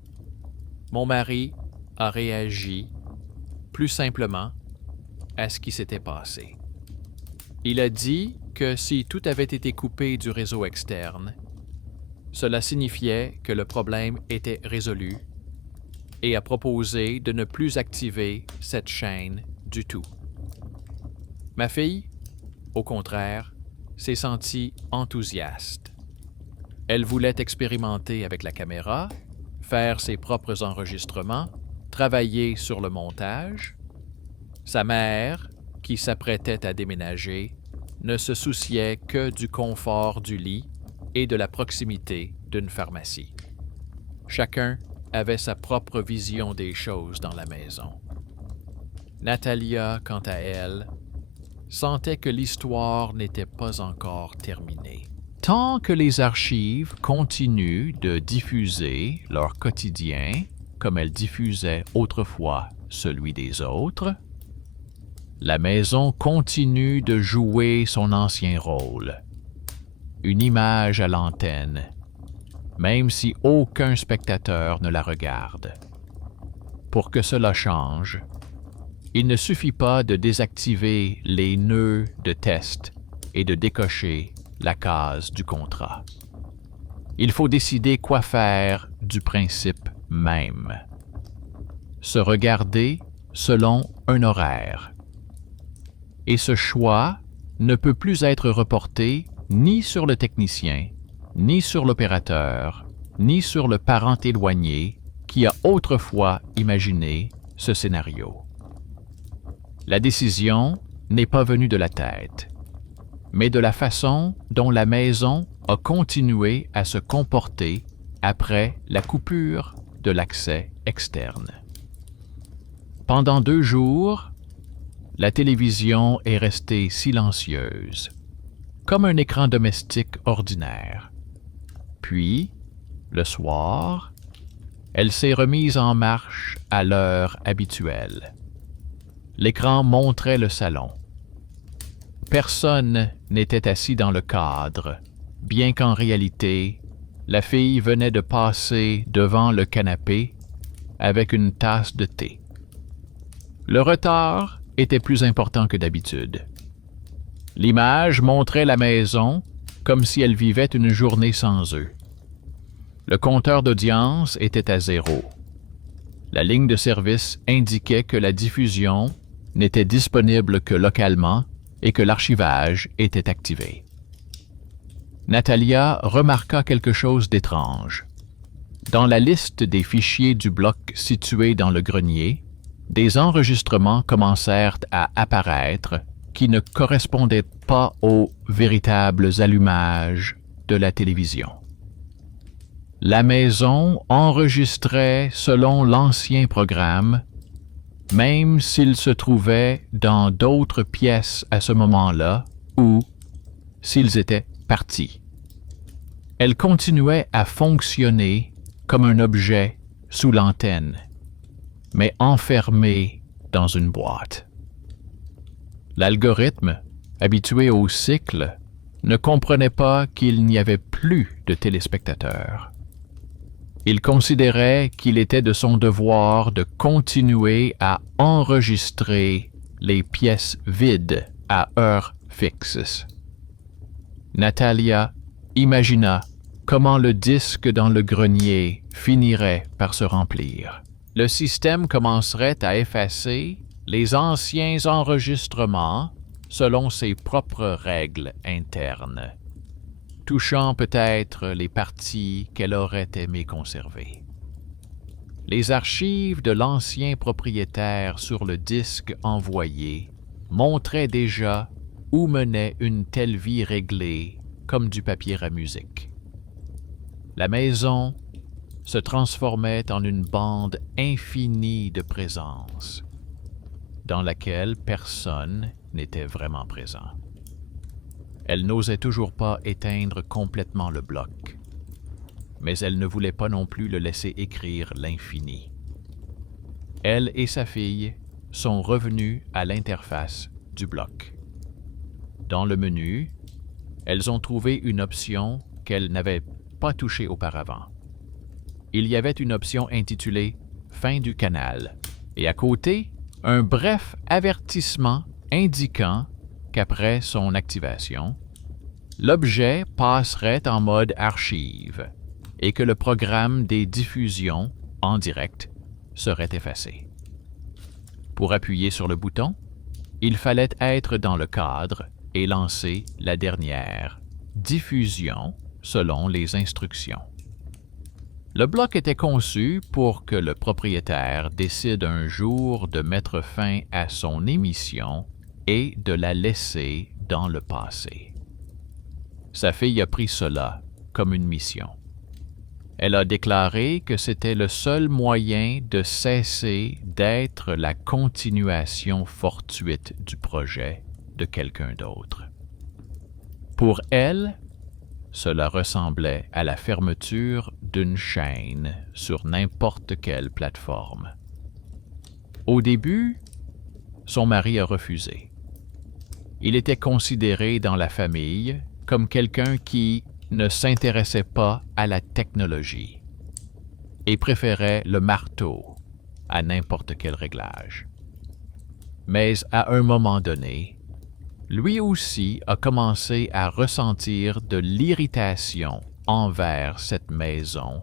Mon mari a réagi plus simplement à ce qui s'était passé. Il a dit que si tout avait été coupé du réseau externe, cela signifiait que le problème était résolu et a proposé de ne plus activer cette chaîne du tout. Ma fille, au contraire, s'est sentie enthousiaste. Elle voulait expérimenter avec la caméra, faire ses propres enregistrements, travailler sur le montage. Sa mère, qui s'apprêtait à déménager, ne se souciait que du confort du lit et de la proximité d'une pharmacie. Chacun avait sa propre vision des choses dans la maison. Natalia, quant à elle, sentait que l'histoire n'était pas encore terminée. Tant que les archives continuent de diffuser leur quotidien comme elles diffusaient autrefois celui des autres, la maison continue de jouer son ancien rôle. Une image à l'antenne, même si aucun spectateur ne la regarde. Pour que cela change, Il ne suffit pas de désactiver les nœuds de test et de décocher la case du contrat. Il faut décider quoi faire du principe même. Se regarder selon un horaire. Et ce choix ne peut plus être reporté ni sur le technicien, ni sur l'opérateur, ni sur le parent éloigné qui a autrefois imaginé ce scénario. La décision n'est pas venue de la tête, mais de la façon dont la maison a continué à se comporter après la coupure de l'accès externe. Pendant 2 jours, la télévision est restée silencieuse, comme un écran domestique ordinaire. Puis, le soir, elle s'est remise en marche à l'heure habituelle. L'écran montrait le salon. Personne n'était assis dans le cadre, bien qu'en réalité, la fille venait de passer devant le canapé avec une tasse de thé. Le retard était plus important que d'habitude. L'image montrait la maison comme si elle vivait une journée sans eux. Le compteur d'audience était à 0. La ligne de service indiquait que la diffusion n'était disponible que localement et que l'archivage était activé. Natalia remarqua quelque chose d'étrange. Dans la liste des fichiers du bloc situé dans le grenier, des enregistrements commencèrent à apparaître qui ne correspondaient pas aux véritables allumages de la télévision. La maison enregistrait selon l'ancien programme, même s'il se trouvait dans d'autres pièces à ce moment-là ou s'ils étaient partis. Elle continuait à fonctionner comme un objet sous l'antenne, mais enfermé dans une boîte. L'algorithme, habitué au cycle, ne comprenait pas qu'il n'y avait plus de téléspectateurs. Il considérait qu'il était de son devoir de continuer à enregistrer les pièces vides à heures fixes. Natalia imagina comment le disque dans le grenier finirait par se remplir. Le système commencerait à effacer les anciens enregistrements selon ses propres règles internes, touchant peut-être les parties qu'elle aurait aimé conserver. Les archives de l'ancien propriétaire sur le disque envoyé montraient déjà où menait une telle vie réglée comme du papier à musique. La maison se transformait en une bande infinie de présence, dans laquelle personne n'était vraiment présent. Elle n'osait toujours pas éteindre complètement le bloc, mais elle ne voulait pas non plus le laisser écrire l'infini. Elle et sa fille sont revenues à l'interface du bloc. Dans le menu, elles ont trouvé une option qu'elles n'avaient pas touchée auparavant. Il y avait une option intitulée « Fin du canal » et à côté, un bref avertissement indiquant qu'après son activation, l'objet passerait en mode archive et que le programme des diffusions en direct serait effacé. Pour appuyer sur le bouton, il fallait être dans le cadre et lancer la dernière diffusion selon les instructions. Le bloc était conçu pour que le propriétaire décide un jour de mettre fin à son émission et de la laisser dans le passé. Sa fille a pris cela comme une mission. Elle a déclaré que c'était le seul moyen de cesser d'être la continuation fortuite du projet de quelqu'un d'autre. Pour elle, cela ressemblait à la fermeture d'une chaîne sur n'importe quelle plateforme. Au début, son mari a refusé. Il était considéré dans la famille comme quelqu'un qui ne s'intéressait pas à la technologie et préférait le marteau à n'importe quel réglage. Mais à un moment donné, lui aussi a commencé à ressentir de l'irritation envers cette maison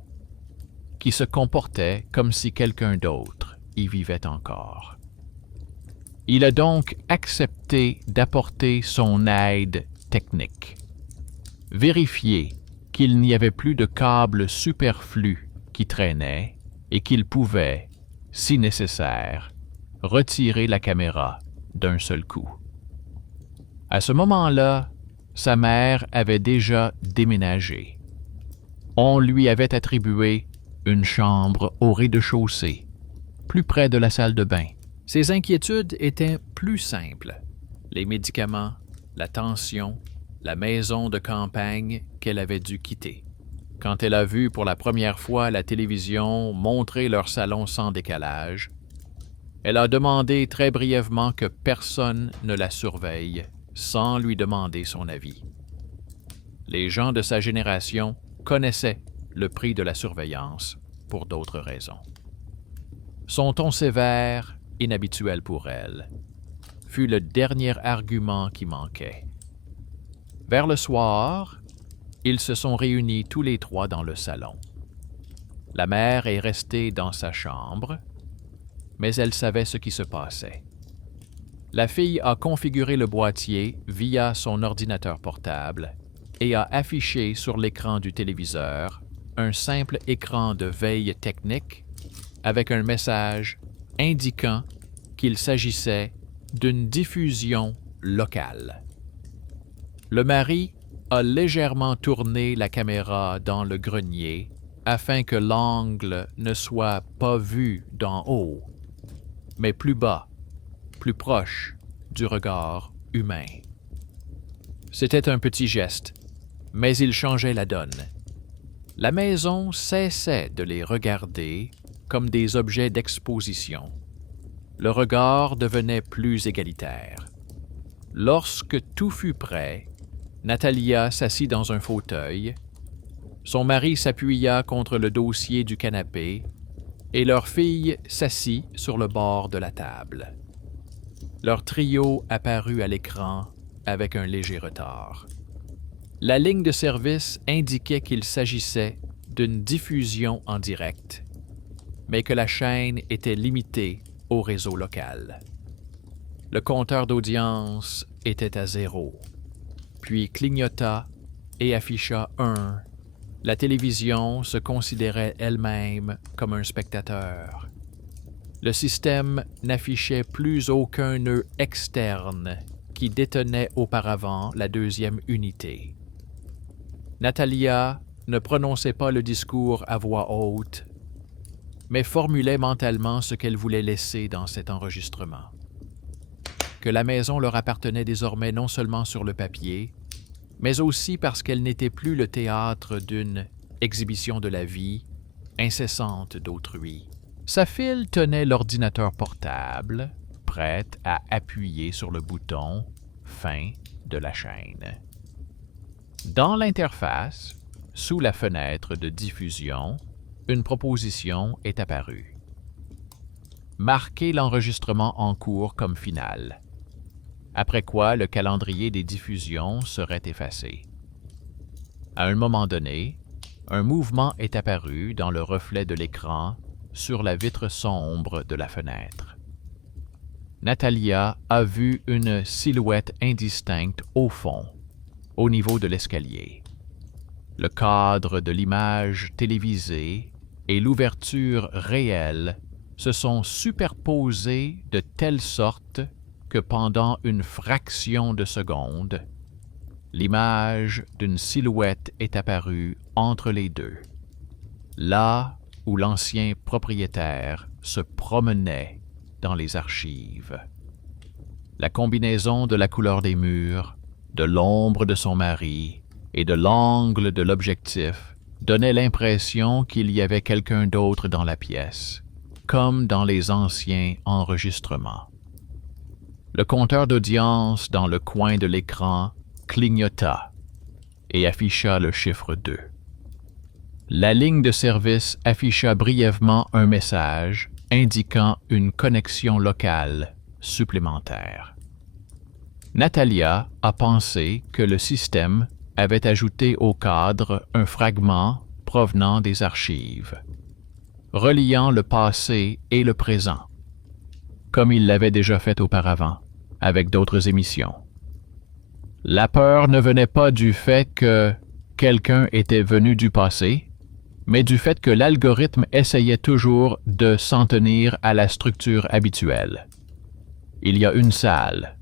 qui se comportait comme si quelqu'un d'autre y vivait encore. Il a donc accepté d'apporter son aide technique, vérifier qu'il n'y avait plus de câbles superflus qui traînaient et qu'il pouvait, si nécessaire, retirer la caméra d'un seul coup. À ce moment-là, sa mère avait déjà déménagé. On lui avait attribué une chambre au rez-de-chaussée, plus près de la salle de bain. Ses inquiétudes étaient plus simples. Les médicaments, la tension, la maison de campagne qu'elle avait dû quitter. Quand elle a vu pour la première fois la télévision montrer leur salon sans décalage, elle a demandé très brièvement que personne ne la surveille sans lui demander son avis. Les gens de sa génération connaissaient le prix de la surveillance pour d'autres raisons. Son ton sévère, inhabituel pour elle, fut le dernier argument qui manquait. Vers le soir, ils se sont réunis tous les trois dans le salon. La mère est restée dans sa chambre, mais elle savait ce qui se passait. La fille a configuré le boîtier via son ordinateur portable et a affiché sur l'écran du téléviseur un simple écran de veille technique avec un message indiquant qu'il s'agissait d'une diffusion locale. Le mari a légèrement tourné la caméra dans le grenier afin que l'angle ne soit pas vu d'en haut, mais plus bas, plus proche du regard humain. C'était un petit geste, mais il changeait la donne. La maison cessait de les regarder comme des objets d'exposition. Le regard devenait plus égalitaire. Lorsque tout fut prêt, Natalia s'assit dans un fauteuil, son mari s'appuya contre le dossier du canapé et leur fille s'assit sur le bord de la table. Leur trio apparut à l'écran avec un léger retard. La ligne de service indiquait qu'il s'agissait d'une diffusion en direct, mais que la chaîne était limitée au réseau local. Le compteur d'audience était à 0, puis clignota et afficha 1. La télévision se considérait elle-même comme un spectateur. Le système n'affichait plus aucun nœud externe qui détenait auparavant la deuxième unité. Natalia ne prononçait pas le discours à voix haute, mais formulait mentalement ce qu'elle voulait laisser dans cet enregistrement. Que la maison leur appartenait désormais non seulement sur le papier, mais aussi parce qu'elle n'était plus le théâtre d'une exhibition de la vie incessante d'autrui. Sa fille tenait l'ordinateur portable, prête à appuyer sur le bouton « Fin » de la chaîne. Dans l'interface, sous la fenêtre de diffusion, une proposition est apparue. Marquez l'enregistrement en cours comme final, après quoi le calendrier des diffusions serait effacé. À un moment donné, un mouvement est apparu dans le reflet de l'écran sur la vitre sombre de la fenêtre. Natalia a vu une silhouette indistincte au fond, au niveau de l'escalier. Le cadre de l'image télévisée et l'ouverture réelle se sont superposés de telle sorte que pendant une fraction de seconde, l'image d'une silhouette est apparue entre les deux, là où l'ancien propriétaire se promenait dans les archives. La combinaison de la couleur des murs, de l'ombre de son mari et de l'angle de l'objectif donnait l'impression qu'il y avait quelqu'un d'autre dans la pièce, comme dans les anciens enregistrements. Le compteur d'audience dans le coin de l'écran clignota et afficha le chiffre 2. La ligne de service afficha brièvement un message indiquant une connexion locale supplémentaire. Natalia a pensé que le système avait ajouté au cadre un fragment provenant des archives, reliant le passé et le présent, comme il l'avait déjà fait auparavant, avec d'autres émissions. La peur ne venait pas du fait que quelqu'un était venu du passé, mais du fait que l'algorithme essayait toujours de s'en tenir à la structure habituelle. Il y a une salle,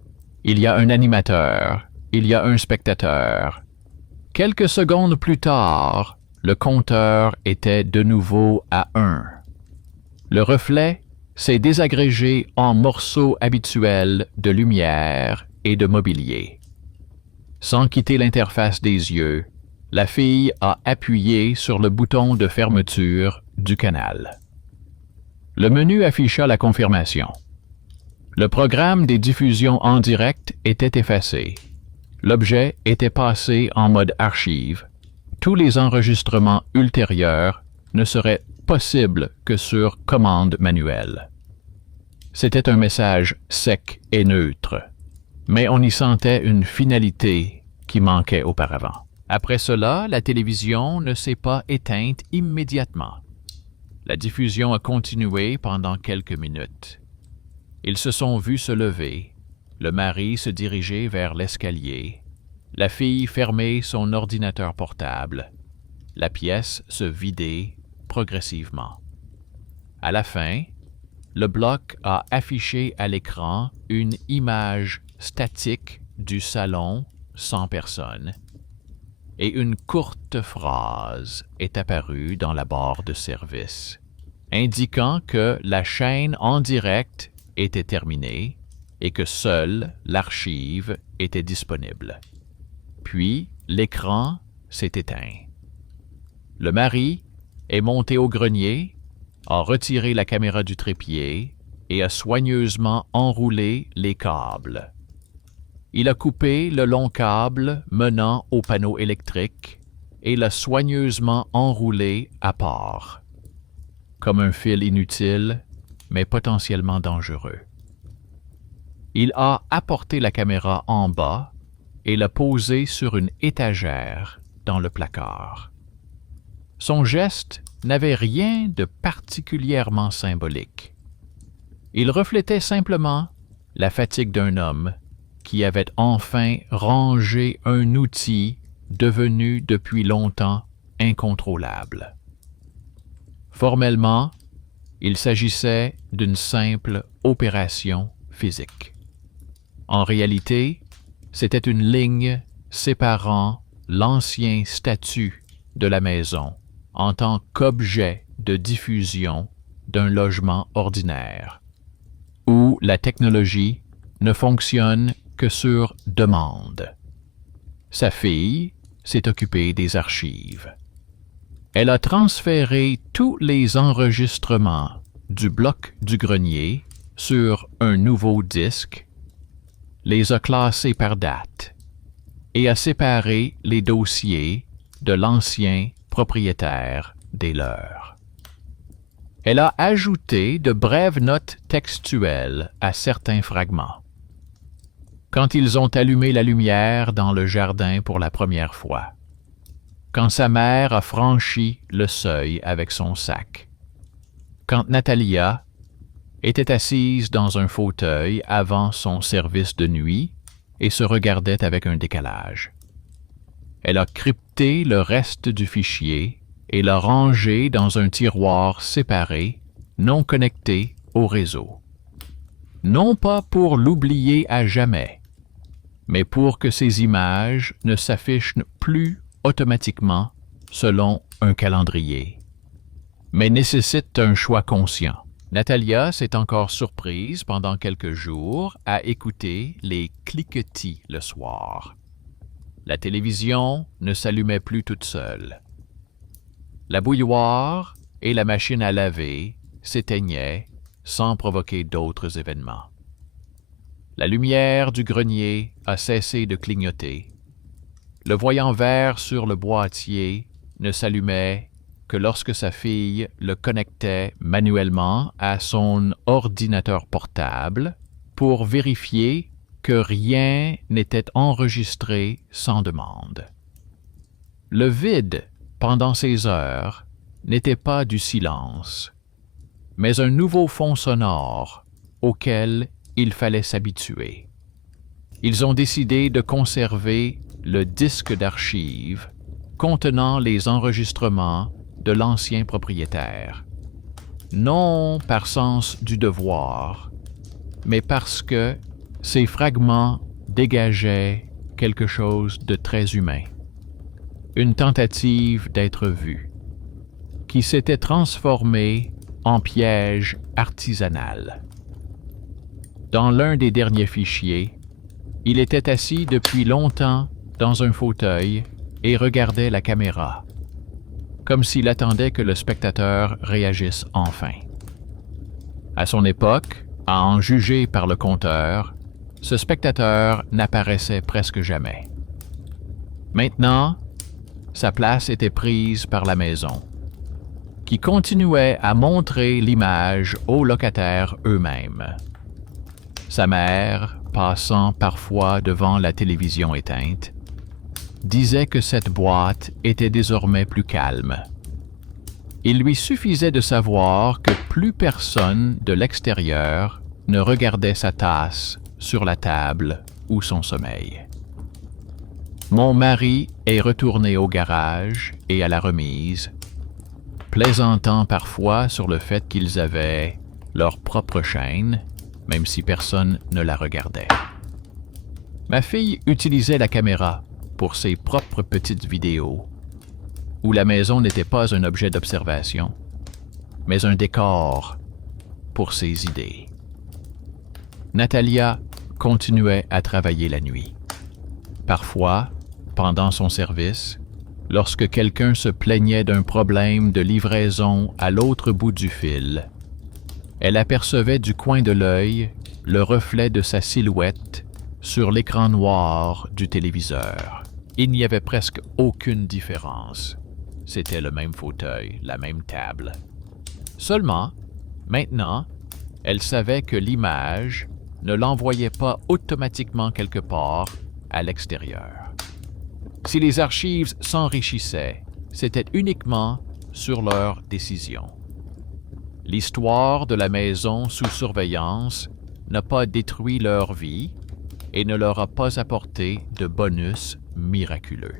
il y a un animateur, il y a un spectateur. Quelques secondes plus tard, le compteur était de nouveau à 1. Le reflet s'est désagrégé en morceaux habituels de lumière et de mobilier. Sans quitter l'interface des yeux, la fille a appuyé sur le bouton de fermeture du canal. Le menu afficha la confirmation. Le programme des diffusions en direct était effacé. L'objet était passé en mode archive. Tous les enregistrements ultérieurs ne seraient possibles que sur commande manuelle. C'était un message sec et neutre, mais on y sentait une finalité qui manquait auparavant. Après cela, la télévision ne s'est pas éteinte immédiatement. La diffusion a continué pendant quelques minutes. Ils se sont vus se lever, le mari se diriger vers l'escalier, la fille fermer son ordinateur portable, la pièce se vider progressivement. À la fin, le bloc a affiché à l'écran une image statique du salon sans personne, et une courte phrase est apparue dans la barre de service, indiquant que la chaîne en direct était terminée et que seule l'archive était disponible. Puis, l'écran s'est éteint. Le mari est monté au grenier, a retiré la caméra du trépied et a soigneusement enroulé les câbles. Il a coupé le long câble menant au panneau électrique et l'a soigneusement enroulé à part, comme un fil inutile, mais potentiellement dangereux. Il a apporté la caméra en bas et l'a posée sur une étagère dans le placard. Son geste n'avait rien de particulièrement symbolique. Il reflétait simplement la fatigue d'un homme qui avait enfin rangé un outil devenu depuis longtemps incontrôlable. Formellement, il s'agissait d'une simple opération physique. En réalité, c'était une ligne séparant l'ancien statut de la maison en tant qu'objet de diffusion d'un logement ordinaire, où la technologie ne fonctionne que sur demande. Sa fille s'est occupée des archives. Elle a transféré tous les enregistrements du bloc du grenier sur un nouveau disque, les a classés par date et a séparé les dossiers de l'ancien propriétaire des leurs. Elle a ajouté de brèves notes textuelles à certains fragments. Quand ils ont allumé la lumière dans le jardin pour la première fois, quand sa mère a franchi le seuil avec son sac, quand Natalia était assise dans un fauteuil avant son service de nuit et se regardait avec un décalage. Elle a crypté le reste du fichier et l'a rangé dans un tiroir séparé, non connecté au réseau. Non pas pour l'oublier à jamais, mais pour que ces images ne s'affichent plus automatiquement selon un calendrier, mais nécessitent un choix conscient. Natalia s'est encore surprise pendant quelques jours à écouter les cliquetis le soir. La télévision ne s'allumait plus toute seule. La bouilloire et la machine à laver s'éteignaient sans provoquer d'autres événements. La lumière du grenier a cessé de clignoter. Le voyant vert sur le boîtier ne s'allumait que lorsque sa fille le connectait manuellement à son ordinateur portable pour vérifier que rien n'était enregistré sans demande. Le vide, pendant ces heures, n'était pas du silence, mais un nouveau fond sonore auquel il fallait s'habituer. Ils ont décidé de conserver le disque d'archives contenant les enregistrements de l'ancien propriétaire, non par sens du devoir, mais parce que ces fragments dégageaient quelque chose de très humain, une tentative d'être vu, qui s'était transformée en piège artisanal. Dans l'un des derniers fichiers, il était assis depuis longtemps dans un fauteuil et regardait la caméra, comme s'il attendait que le spectateur réagisse enfin. À son époque, à en juger par le compteur, ce spectateur n'apparaissait presque jamais. Maintenant, sa place était prise par la maison, qui continuait à montrer l'image aux locataires eux-mêmes. Sa mère, passant parfois devant la télévision éteinte, disait que cette boîte était désormais plus calme. Il lui suffisait de savoir que plus personne de l'extérieur ne regardait sa tasse sur la table ou son sommeil. Mon mari est retourné au garage et à la remise, plaisantant parfois sur le fait qu'ils avaient leur propre chaîne, même si personne ne la regardait. Ma fille utilisait la caméra pour ses propres petites vidéos, où la maison n'était pas un objet d'observation, mais un décor pour ses idées. Natalia continuait à travailler la nuit. Parfois, pendant son service, lorsque quelqu'un se plaignait d'un problème de livraison à l'autre bout du fil, elle apercevait du coin de l'œil le reflet de sa silhouette sur l'écran noir du téléviseur. Il n'y avait presque aucune différence. C'était le même fauteuil, la même table. Seulement, maintenant, elle savait que l'image ne l'envoyait pas automatiquement quelque part à l'extérieur. Si les archives s'enrichissaient, c'était uniquement sur leur décision. L'histoire de la maison sous surveillance n'a pas détruit leur vie et ne leur a pas apporté de bonus miraculeux.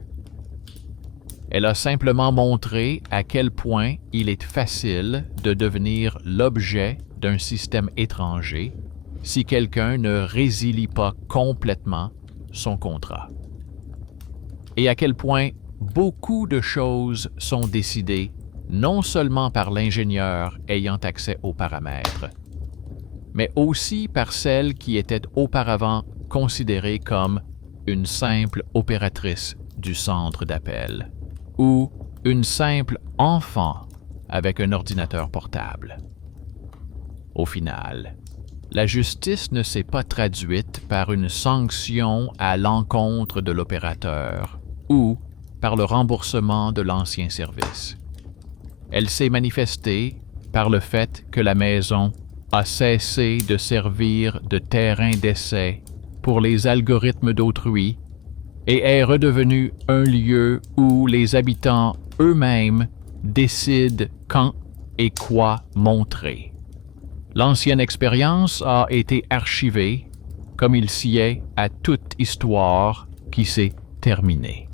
Elle a simplement montré à quel point il est facile de devenir l'objet d'un système étranger si quelqu'un ne résilie pas complètement son contrat. Et à quel point beaucoup de choses sont décidées non seulement par l'ingénieur ayant accès aux paramètres, mais aussi par celle qui était auparavant considérée comme une simple opératrice du centre d'appel ou une simple enfant avec un ordinateur portable. Au final, la justice ne s'est pas traduite par une sanction à l'encontre de l'opérateur ou par le remboursement de l'ancien service. Elle s'est manifestée par le fait que la maison a cessé de servir de terrain d'essai pour les algorithmes d'autrui et est redevenue un lieu où les habitants eux-mêmes décident quand et quoi montrer. L'ancienne expérience a été archivée comme il s'y est à toute histoire qui s'est terminée.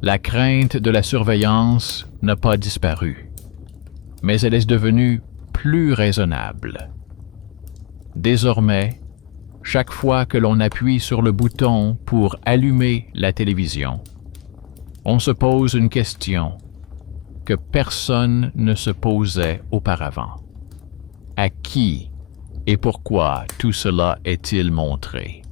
La crainte de la surveillance n'a pas disparu, mais elle est devenue plus raisonnable. Désormais, chaque fois que l'on appuie sur le bouton pour allumer la télévision, on se pose une question que personne ne se posait auparavant. À qui et pourquoi tout cela est-il montré?